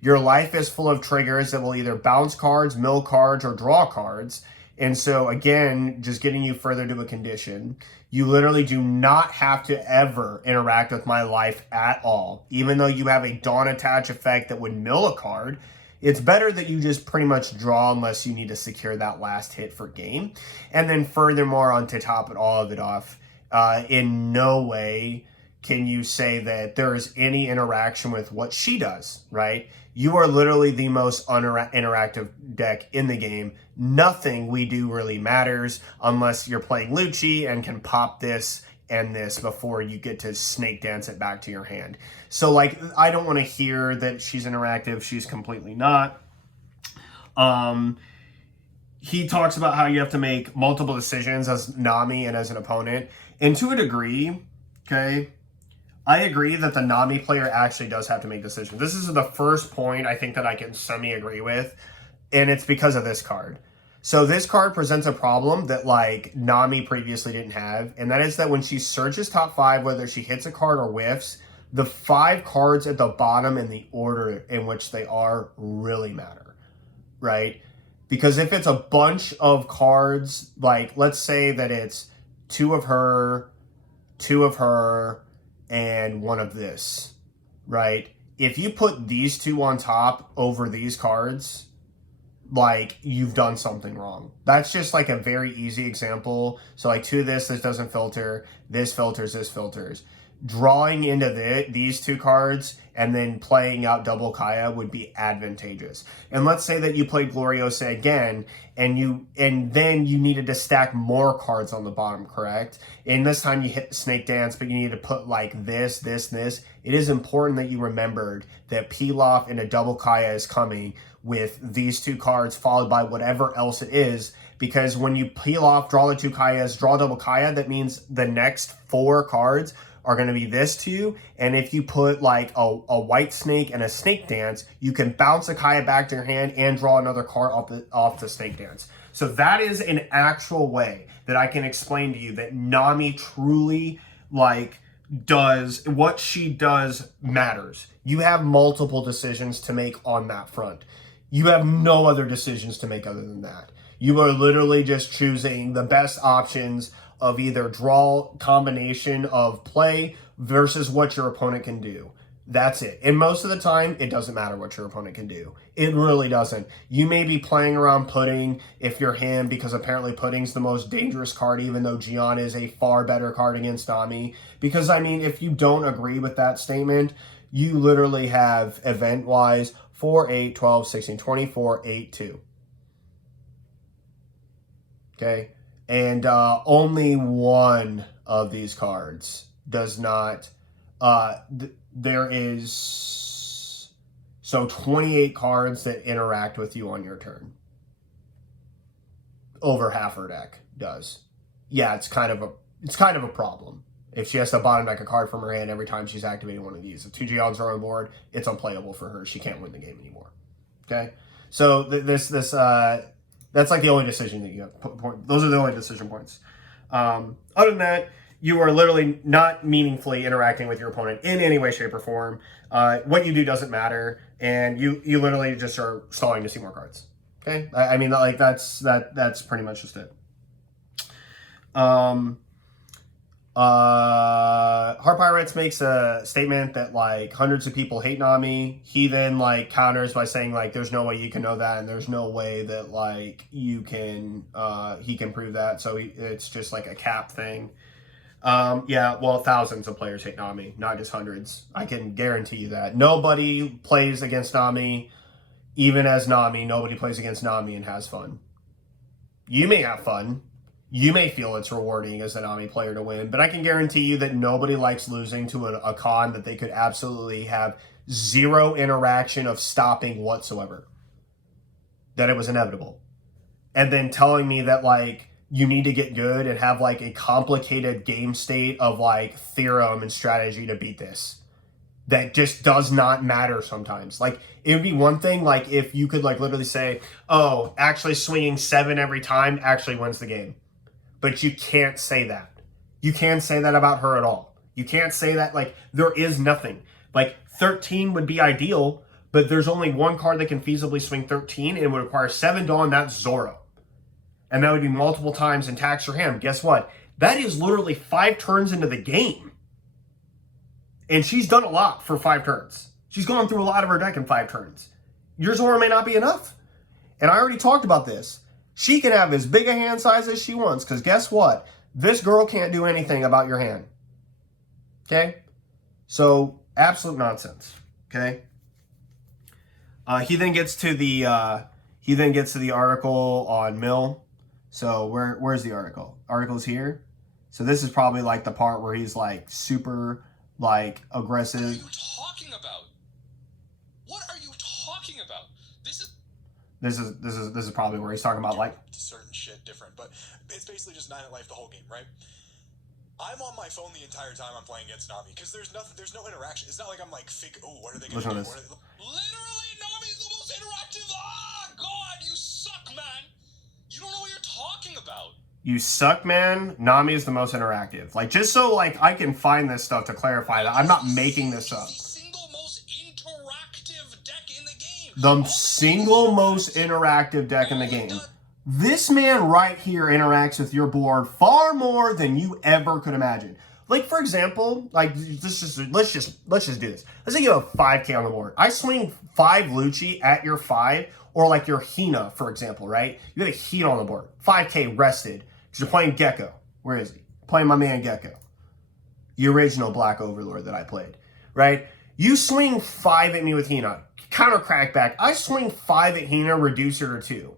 Your life is full of triggers that will either bounce cards, mill cards, or draw cards. And so, again, just getting you further to a condition, you literally do not have to ever interact with my life at all. Even though you have a Dawn Attach effect that would mill a card, it's better that you just pretty much draw unless you need to secure that last hit for game. And then furthermore, on to top it all of it off, in no way can you say that there is any interaction with what she does, right? You are literally the most interactive deck in the game. Nothing we do really matters unless you're playing Lucci and can pop this and this before you get to Snake Dance it back to your hand. So, like, I don't want to hear that she's interactive. She's completely not. He talks about how you have to make multiple decisions as Nami and as an opponent. And to a degree, okay, I agree that the Nami player actually does have to make decisions. This is the first point I think that I can semi-agree with, and it's because of this card. So this card presents a problem that like Nami previously didn't have, and that is that when she searches top 5, whether she hits a card or whiffs, the 5 cards at the bottom in the order in which they are really matter, right? Because if it's a bunch of cards, like let's say that it's 2 of her, 2 of her, and 1 of this, right? If you put these 2 on top over these cards, like you've done something wrong. That's just like a very easy example. So like 2 of this doesn't filter, this filters, this filters. Drawing into these 2 cards and then playing out double Kaya would be advantageous. And let's say that you played Gloriosa again and then you needed to stack more cards on the bottom, correct? And this time you hit the Snake Dance, but you need to put like this. It is important that you remembered that Pilaf and a double Kaya is coming with these 2 cards followed by whatever else it is, because when you peel off, draw the 2 Kayas, draw double Kaya, that means the next 4 cards are going to be this 2, and if you put like a white snake and a Snake Dance, you can bounce a Kaya back to your hand and draw another card off the Snake Dance. So that is an actual way that I can explain to you that Nami truly like does what she does matters. You have multiple decisions to make on that front. You have no other decisions to make other than that. You are literally just choosing the best options of either draw combination of play versus what your opponent can do. That's it. And most of the time, it doesn't matter what your opponent can do. It really doesn't. You may be playing around Pudding if you're him, because apparently Pudding's the most dangerous card, even though Gian is a far better card against Nami. Because, I mean, if you don't agree with that statement, you literally have event-wise 4, 8, 12, 16, 24, 8, 2. Okay? And only one of these cards does not... there is... So 28 cards that interact with you on your turn. Over half her deck does. Yeah, it's kind of a problem. If she has to bottom deck a card from her hand every time she's activating one of these. If 2 Gions are on board, it's unplayable for her. She can't win the game anymore. Okay? So that's like the only decision that you have. Those are the only decision points. Other than that, you are literally not meaningfully interacting with your opponent in any way, shape, or form. What you do doesn't matter, and you literally just are stalling to see more cards. Okay? I mean, like that's pretty much just it. Heart Pirates makes a statement that like hundreds of people hate Nami. He then like counters by saying like there's no way you can know that, and there's no way that like you can he can prove that. So it's just like a cap thing. Yeah, well, thousands of players hate Nami, not just hundreds. I can guarantee you that. Nobody plays against Nami, even as Nami. Nobody plays against Nami and has fun. You may have fun. You may feel it's rewarding as a Nami player to win, but I can guarantee you that nobody likes losing to a con that they could absolutely have zero interaction of stopping whatsoever. That it was inevitable. And then telling me that, like, you need to get good and have, like, a complicated game state of, like, theorem and strategy to beat this. That just does not matter sometimes. Like, it would be one thing, like, if you could, like, literally say, oh, actually swinging 7 every time actually wins the game. But you can't say that. You can't say that about her at all. You can't say that, like, there is nothing. Like, 13 would be ideal, but there's only one card that can feasibly swing 13, and it would require 7 Dawn, that's Zoro. And that would be multiple times in tax your hand. Guess what? That is literally 5 turns into the game. And she's done a lot for 5 turns. She's gone through a lot of her deck in 5 turns. Your Zoro may not be enough. And I already talked about this. She can have as big a hand size as she wants, because guess what? This girl can't do anything about your hand. Okay? So, absolute nonsense. Okay? He then gets to the article on Mill. So, where's the article? Article's here. So this is probably like the part where he's like super like aggressive. What are you talking about? What are you talking about? This is probably where he's talking about like certain shit different, but it's basically just 9 at life the whole game, right? I'm on my phone the entire time I'm playing against Nami because there's no interaction. It's not like I'm like, what are they going to do? Literally, Nami's the most interactive. Ah, God, you suck, man. You don't know what you're talking about. You suck, man. Nami is the most interactive. Like, just so, like, I can find this stuff to clarify that I'm not making this up. The single most interactive deck in the game. The single most interactive deck in the game. This man right here interacts with your board far more than you ever could imagine. Like, for example, like, let's just do this. Let's say you have 5K on the board. I swing 5 Lucci at your 5, or like your Hina, for example, right? You have a Hina on the board, 5K rested, because you're playing Gecko. Where is he? Playing my man Gecko. The original Black Overlord that I played, right? You swing 5 at me with Hina, counter crackback. I swing 5 at Hina, reduce her to 2.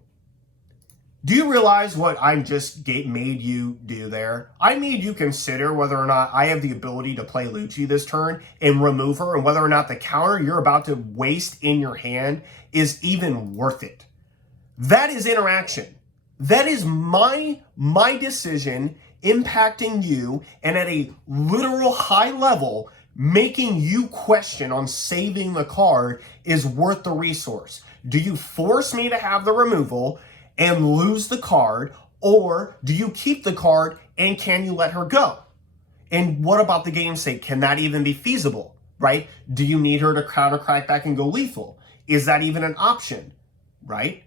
Do you realize what I just made you do there? I made you consider whether or not I have the ability to play Lucci this turn and remove her, and whether or not the counter you're about to waste in your hand is even worth it. That is interaction. That is my decision impacting you, and at a literal high level, making you question on saving the card is worth the resource. Do you force me to have the removal and lose the card, or do you keep the card and can you let her go? And what about the game's sake? Can that even be feasible, right? Do you need her to counter crack back and go lethal? Is that even an option, right?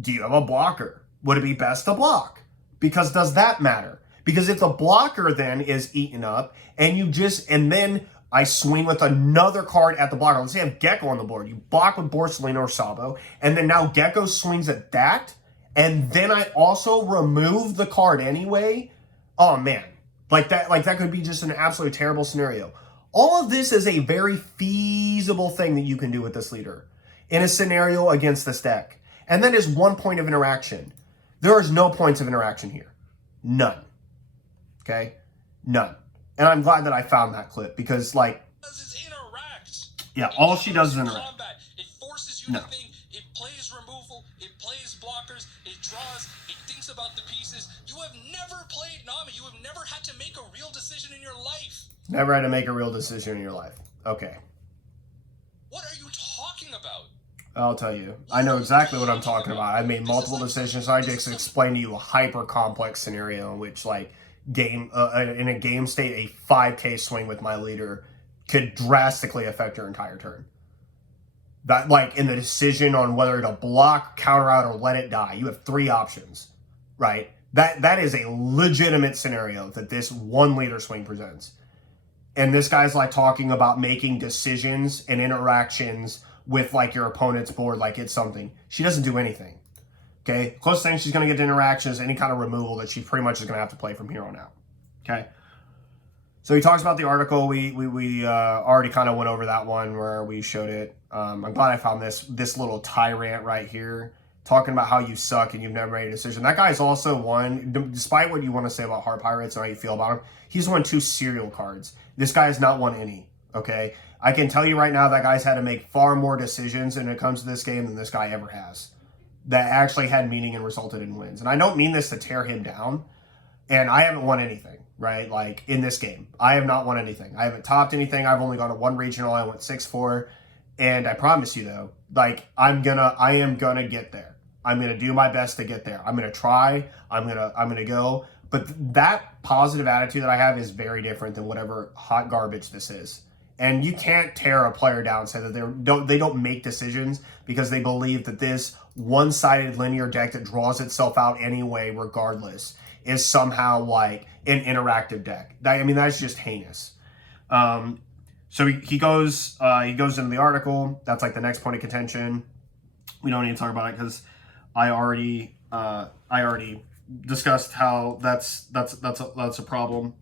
Do you have a blocker? Would it be best to block? Because does that matter? Because if the blocker then is eaten up and then I swing with another card at the blocker. Let's say I have Gecko on the board. You block with Borsalino or Sabo, and then now Gecko swings at that, and then I also remove the card anyway. Oh man, like that could be just an absolutely terrible scenario. All of this is a very feasible thing that you can do with this leader in a scenario against this deck. And that is 1 point of interaction. There is no points of interaction here. None. Okay? None. And I'm glad that I found that clip because, like, yeah, all she does is interact. It forces you to think. It plays removal. It plays blockers. It draws. It thinks about the pieces. You have never played Nami. You have never had to make a real decision in your life. Never had to make a real decision in your life. Okay. What are you talking about? I'll tell you. I know exactly what I'm talking about. I made multiple decisions. I just explained to you a hyper complex scenario in which, like, in a game state, a 5K swing with my leader could drastically affect your entire turn. That, like, in the decision on whether to block, counter out, or let it die, you have 3 options, right? That is a legitimate scenario that this one leader swing presents. And this guy's, like, talking about making decisions and interactions with, like, your opponent's board like it's something. She doesn't do anything. Okay? Closest thing she's going to get to interaction is any kind of removal that she pretty much is going to have to play from here on out. Okay? So he talks about the article. We already kind of went over that one where we showed it. I'm glad I found this little tyrant right here talking about how you suck and you've never made a decision. That guy's also won, despite what you want to say about Heart Pirates and how you feel about him, he's won 2 serial cards. This guy has not won any, okay? I can tell you right now that guy's had to make far more decisions when it comes to this game than this guy ever has. That actually had meaning and resulted in wins. And I don't mean this to tear him down. And I haven't won anything, right? Like, in this game. I have not won anything. I haven't topped anything. I've only gone to 1 regional. I went 6-4. And I promise you, though, like, I am gonna get there. I'm gonna do my best to get there. I'm gonna try. I'm gonna go. But that positive attitude that I have is very different than whatever hot garbage this is. And you can't tear a player down and say that they don't make decisions because they believe that this one-sided linear deck that draws itself out anyway, regardless, is somehow like an interactive deck. That's just heinous. So he goes into the article. That's like the next point of contention. We don't need to talk about it because I already discussed how that's a problem.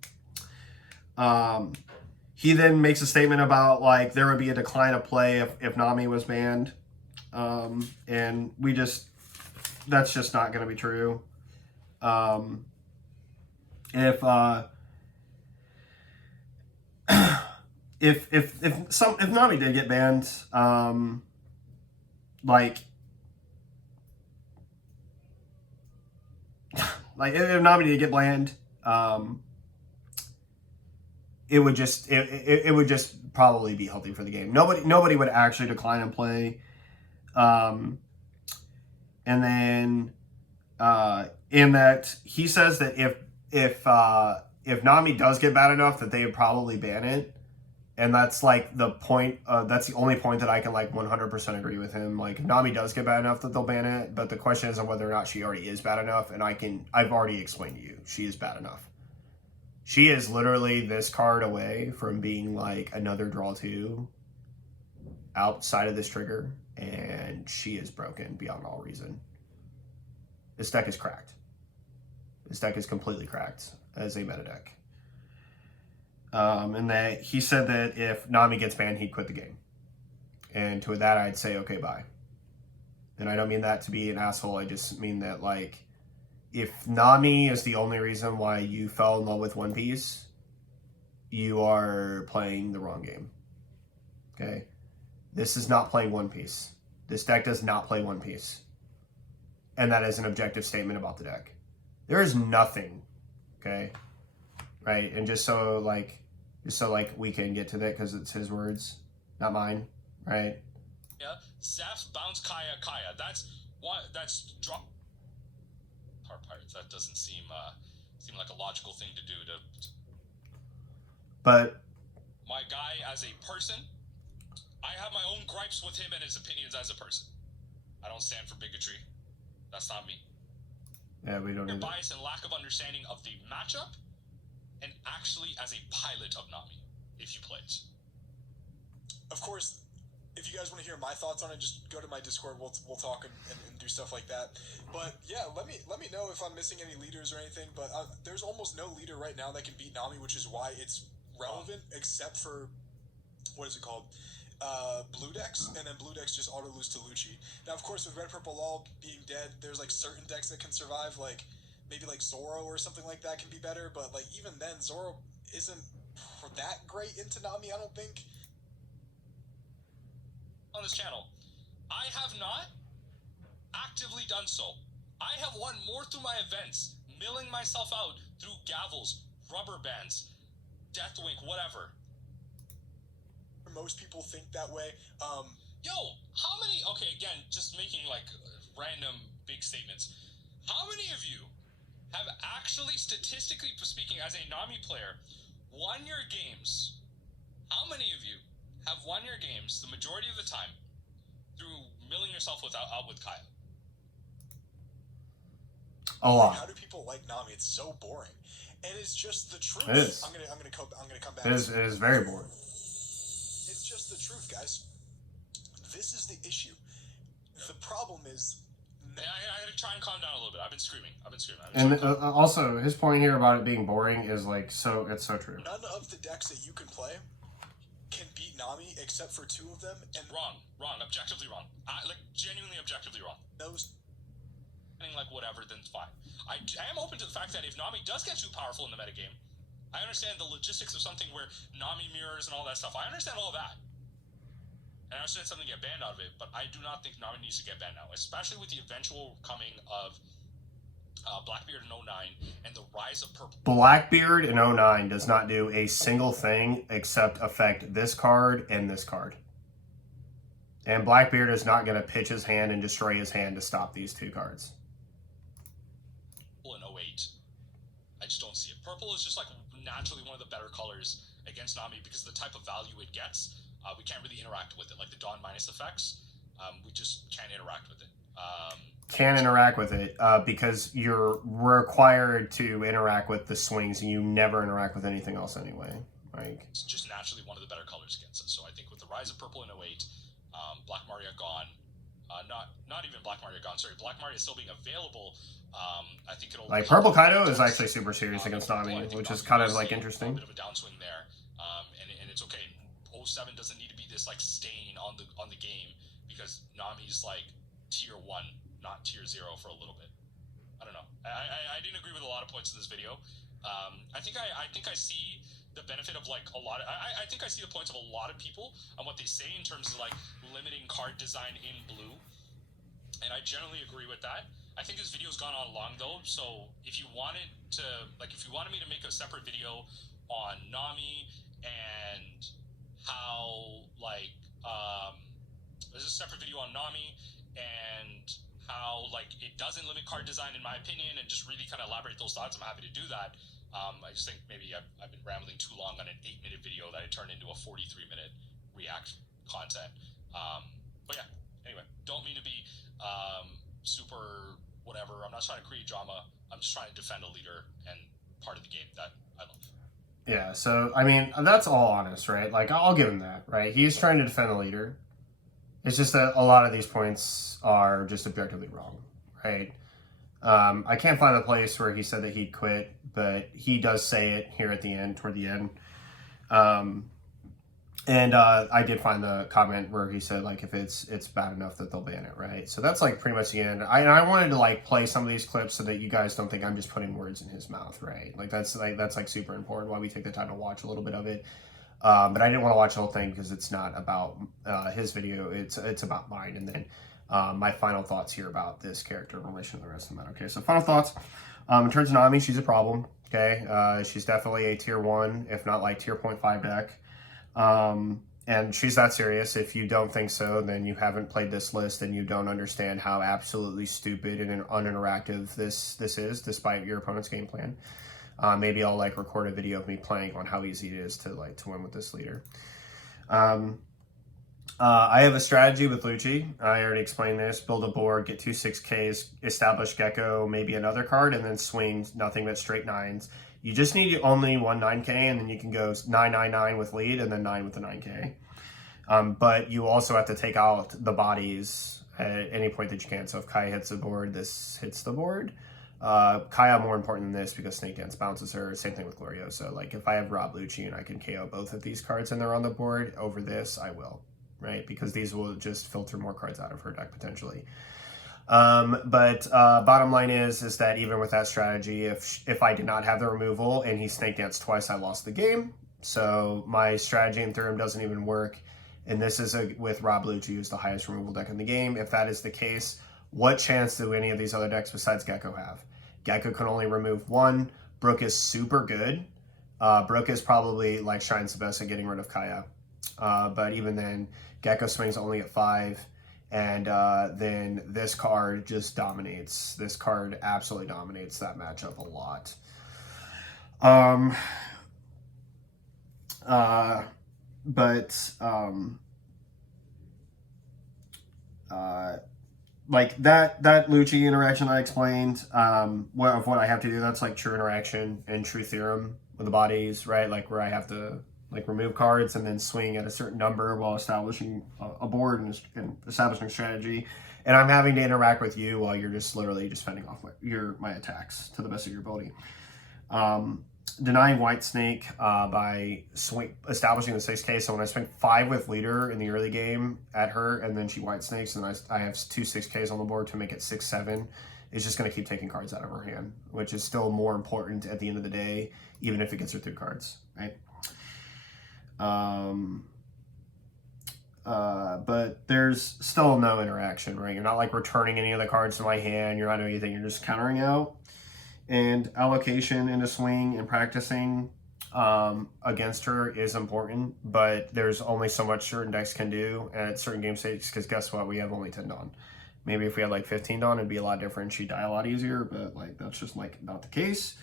He then makes a statement about, like, there would be a decline of play if Nami was banned. And that's just not going to be true. If Nami did get banned, if Nami did get banned, it would just it would just probably be healthy for the game. Nobody would actually decline and play. And then in that he says that if Nami does get bad enough that they would probably ban it. And that's like the point. That's the only point that I can like 100% agree with him. Like if Nami does get bad enough that they'll ban it, but the question is on whether or not she already is bad enough. And I've already explained to you, she is bad enough. She is literally this card away from being like another draw 2 outside of this trigger, and she is broken beyond all reason. This deck is cracked. This deck is completely cracked as a meta deck. And that he said that if Nami gets banned, he'd quit the game. And to that, I'd say, okay, bye. And I don't mean that to be an asshole. I just mean that, like, if Nami is the only reason why you fell in love with One Piece, you are playing the wrong game. Okay? This is not playing One Piece. This deck does not play One Piece. And that is an objective statement about the deck. There is nothing, okay? Right? And just so we can get to that because it's his words, not mine, right? Yeah, Zeph bounce Kaya. That's what. That's drop. Heart Pirates. That doesn't seem like a logical thing to do. But my guy, as a person, I have my own gripes with him and his opinions as a person. I don't stand for bigotry. That's not me. Yeah, we don't. Your bias and lack of understanding of the matchup, and actually as a pilot of Nami, if you play it. Of course, if you guys want to hear my thoughts on it, just go to my Discord. We'll talk and do stuff like that. But yeah, let me know if I'm missing any leaders or anything. But there's almost no leader right now that can beat Nami, which is why it's relevant, except for what is it called? Blue decks, and then blue decks just auto lose to Lucci. Now, of course, with red purple all being dead, there's like certain decks that can survive, like maybe like Zoro or something like that can be better. But like even then, Zoro isn't that great into Nami, I don't think. On this channel, I have not actively done so. I have won more through my events, milling myself out through gavels, rubber bands, Deathwink, whatever. Most people think that way. Yo, how many, okay, again, just making like random big statements. How many of you have actually, statistically speaking, as a Nami player, won your games? How many of you have won your games the majority of the time through milling yourself out with Kyle? A lot. How do people like Nami? It's so boring, and it's just the truth. It is. I'm gonna come back. It is very boring. It's just the truth, guys. This is the issue. The problem is. I gotta try and calm down a little bit. I've been screaming. And also, his point here about it being boring is like it's so true. None of the decks that you can play can beat Nami except for 2 of them. And wrong, objectively wrong. Like genuinely objectively wrong. Those. Like whatever, then it's fine. I am open to the fact that if Nami does get too powerful in the metagame, I understand the logistics of something where Nami mirrors and all that stuff. I understand all of that. And I understand something get banned out of it, but I do not think Nami needs to get banned now, especially with the eventual coming of Blackbeard in 09 and the rise of purple. Blackbeard in 09 does not do a single thing except affect this card and this card. And Blackbeard is not going to pitch his hand and destroy his hand to stop these 2 cards. In 08, I just don't see it. Purple is just like naturally one of the better colors against Nami because of the type of value it gets. We can't really interact with it, like the Dawn minus effects. We just can't interact with it. Can't interact with it because you're required to interact with the swings, and you never interact with anything else anyway. Like it's just naturally one of the better colors against it. So I think with the rise of purple in 08, Black Maria gone, not even Black Maria gone. Sorry, Black Maria still being available. I think it'll like Purple Kaido is actually super serious against Nami, which is kind of like interesting. A bit of a downswing there, and it's okay. 07 doesn't need to be this like stain on the game because Nami's like tier 1, not tier 0 for a little bit. I don't know. I didn't agree with a lot of points in this video. I think I see the benefit of like a lot of I think I see the points of a lot of people on what they say in terms of like limiting card design in blue, and I generally agree with that. I think this video's gone on long though, so if you wanted me to make a separate video on Nami and how, like, there's a separate video on Nami and how, like, it doesn't limit card design in my opinion, and just really kind of elaborate those thoughts. I'm happy to do that. I just think maybe I've been rambling too long on an 8-minute video that I turned into a 43-minute react content. But yeah, anyway, don't mean to be super whatever. I'm not trying to create drama. I'm just trying to defend a leader and part of the game that I love. Yeah, so, I mean, that's all honest, right? Like, I'll give him that, right? He's trying to defend the leader. It's just that a lot of these points are just objectively wrong, right? I can't find the place where he said that he quit, but he does say it here at the end, toward the end. And I did find the comment where he said, like, if it's bad enough that they'll ban it, right? So that's, like, pretty much the end. I wanted to, like, play some of these clips so that you guys don't think I'm just putting words in his mouth, right? Like, that's super important, why we take the time to watch a little bit of it. But I didn't want to watch the whole thing because it's not about his video. It's about mine. And then my final thoughts here about this character in relation to the rest of them. Okay, so final thoughts. In terms of Nami, she's a problem. Okay, she's definitely a tier 1, if not like tier 0.5 deck. And she's that serious. If you don't think so, then you haven't played this list and you don't understand how absolutely stupid and uninteractive this is, despite your opponent's game plan. Maybe I'll like record a video of me playing on how easy it is to win with this leader. I have a strategy with Lucci. I already explained this. Build a board, get 2 6Ks, establish Gecko, maybe another card, and then swing nothing but straight 9s. You just need only 1 9K, and then you can go 9 9 9 with lead, and then 9 with the 9K. But you also have to take out the bodies at any point that you can. So if Kai hits the board, this hits the board. Kaya more important than this because Snake Dance bounces her. Same thing with Glorioso. Like if I have Rob Lucci and I can KO both of these cards and they're on the board over this, I will, right? Because these will just filter more cards out of her deck potentially. But bottom line is that even with that strategy, if I did not have the removal and he Snake Danced twice, I lost the game. So my strategy in Theorem doesn't even work. And this is with Rob Lucci, who's the highest removal deck in the game. If that is the case, what chance do any of these other decks besides Gecko have? Gecko can only remove 1. Brook is super good. Brook is probably like shines the best at getting rid of Kaya. But even then, Gecko swings only at 5. And then this card just dominates. This card absolutely dominates that matchup a lot. Like that Lucci interaction I explained, of what I have to do, that's like true interaction and true theorem with the bodies, right? Like where I have to like remove cards and then swing at a certain number while establishing a board and establishing strategy. And I'm having to interact with you while you're just literally just fending off my attacks to the best of your ability. Denying White Snake by establishing the 6K. So when I swing 5 with leader in the early game at her and then she White Snakes and I have 2 6Ks on the board to make it 6-7, it's just going to keep taking cards out of her hand, which is still more important at the end of the day, even if it gets her 2 cards, right? But there's still no interaction, right? You're not like returning any of the cards to my hand. You're not doing anything. You're just countering out. And allocation into swing and practicing against her is important, but there's only so much certain decks can do at certain game states, because guess what? We have only 10 Dawn. Maybe if we had like 15 Dawn, it'd be a lot different. She'd die a lot easier, but like that's just like not the case.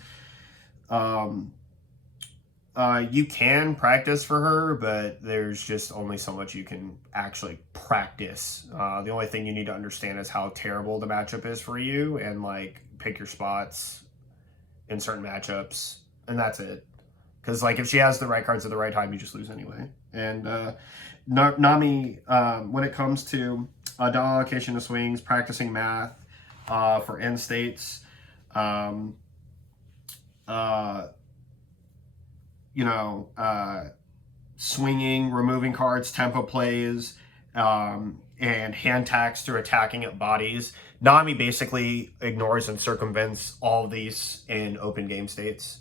You can practice for her, but there's just only so much you can actually practice. The only thing you need to understand is how terrible the matchup is for you and like pick your spots in certain matchups, and that's it. Because like if she has the right cards at the right time, you just lose anyway. And Nami, when it comes to Dawn allocation of swings, practicing math for end states, swinging, removing cards, tempo plays, and hand tacks through attacking at bodies. Nami basically ignores and circumvents all of these in open game states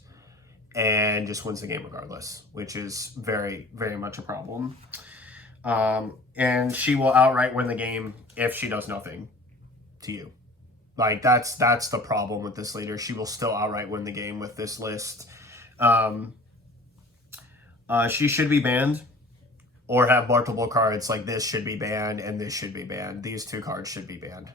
and just wins the game regardless, which is very, very much a problem. And she will outright win the game if she does nothing to you. Like that's the problem with this leader. She will still outright win the game with this list. She should be banned, or have multiple cards like this should be banned and this should be banned. These two cards should be banned,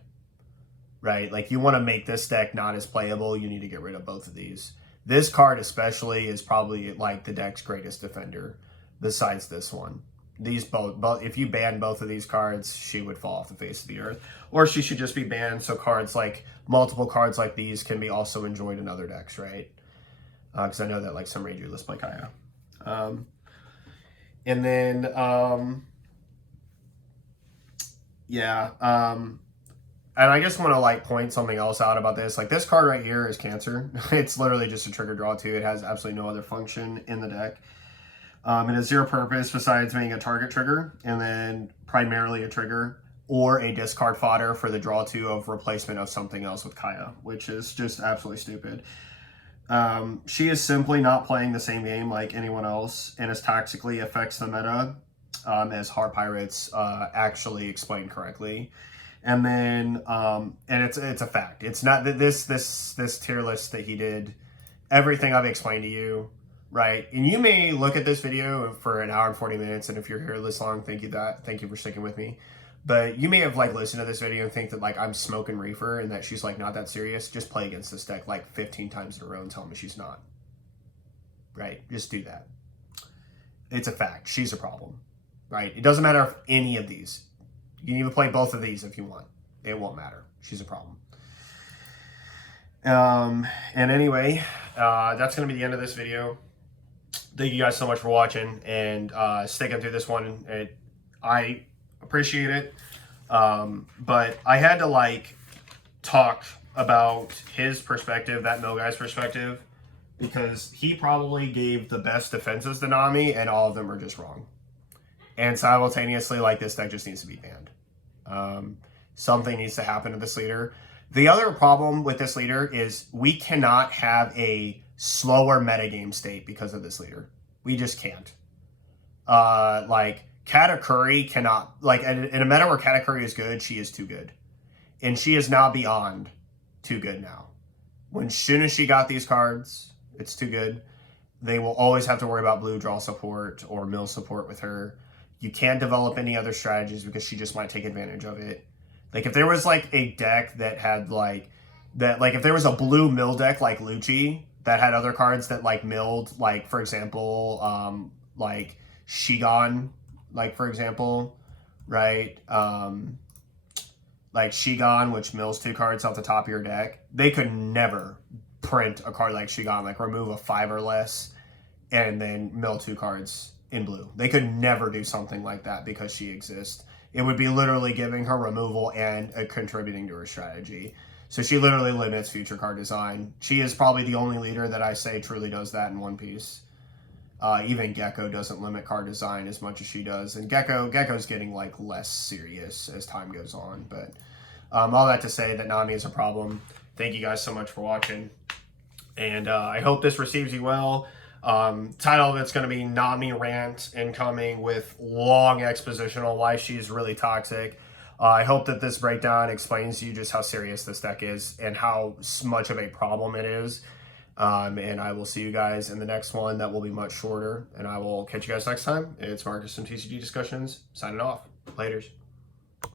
right? Like, you want to make this deck not as playable, you need to get rid of both of these. This card especially is probably like the deck's greatest defender besides this one. These both, if you ban both of these cards, she would fall off the face of the earth. Or she should just be banned so cards like, multiple cards like these can be also enjoyed in other decks, right? Because I know that like some Ranger lists play Kaya. And then, yeah, and I just want to like point something else out about this. Like, this card right here is Cancer. It's literally just a trigger draw too. It has absolutely no other function in the deck. It has zero purpose besides being a target trigger, and then primarily a trigger or a discard fodder for the draw two of replacement of something else with Kaya, which is just absolutely stupid. She is simply not playing the same game like anyone else, and as tactically affects the meta, as Heart Pirates actually explained correctly. And then, and it's a fact. It's not that this tier list that he did, everything I've explained to you, right? And you may look at this video for an hour and 40 minutes, and if you're here this long, thank you for sticking with me. But you may have like listened to this video and think that like I'm smoking reefer and that she's like not that serious. Just play against this deck like 15 times in a row and tell me she's not. Right? Just do that. It's a fact. She's a problem. Right? It doesn't matter if any of these. You can even play both of these if you want. It won't matter. She's a problem. And anyway, that's going to be the end of this video. Thank you guys so much for watching and sticking through this one. I appreciate it. But I had to like talk about his perspective, ThatMillGuys perspective, because he probably gave the best defenses to Nami and all of them are just wrong. And simultaneously, like, this deck just needs to be banned. Something needs to happen to this leader. The other problem with this leader is we cannot have a slower metagame state because of this leader. We just can't. Like, Katakuri cannot, like, in a meta where Katakuri is good, she is too good. And she is now beyond too good now. Soon as she got these cards, it's too good. They will always have to worry about blue draw support or mill support with her. You can't develop any other strategies because she just might take advantage of it. Like, if there was, like, a deck that had, like, if there was a blue mill deck like Lucci that had other cards that, like, milled, like, for example, like, Shigan, like, for example, right? Like Shigan, which mills 2 cards off the top of your deck, they could never print a card like Shigan, like remove a 5 or less and then mill 2 cards in blue. They could never do something like that because she exists. It would be literally giving her removal and contributing to her strategy. So she literally limits future card design. She is probably the only leader that I say truly does that in One Piece. Even Gecko doesn't limit card design as much as she does. And Gecko's getting like less serious as time goes on. But all that to say that Nami is a problem. Thank you guys so much for watching. And I hope this receives you well. Title of it's going to be Nami Rant incoming with long exposition on why she's really toxic. I hope that this breakdown explains to you just how serious this deck is and how much of a problem it is. And I will see you guys in the next one that will be much shorter. And I will catch you guys next time. It's Marcus from TCG Discussions signing off. Laters.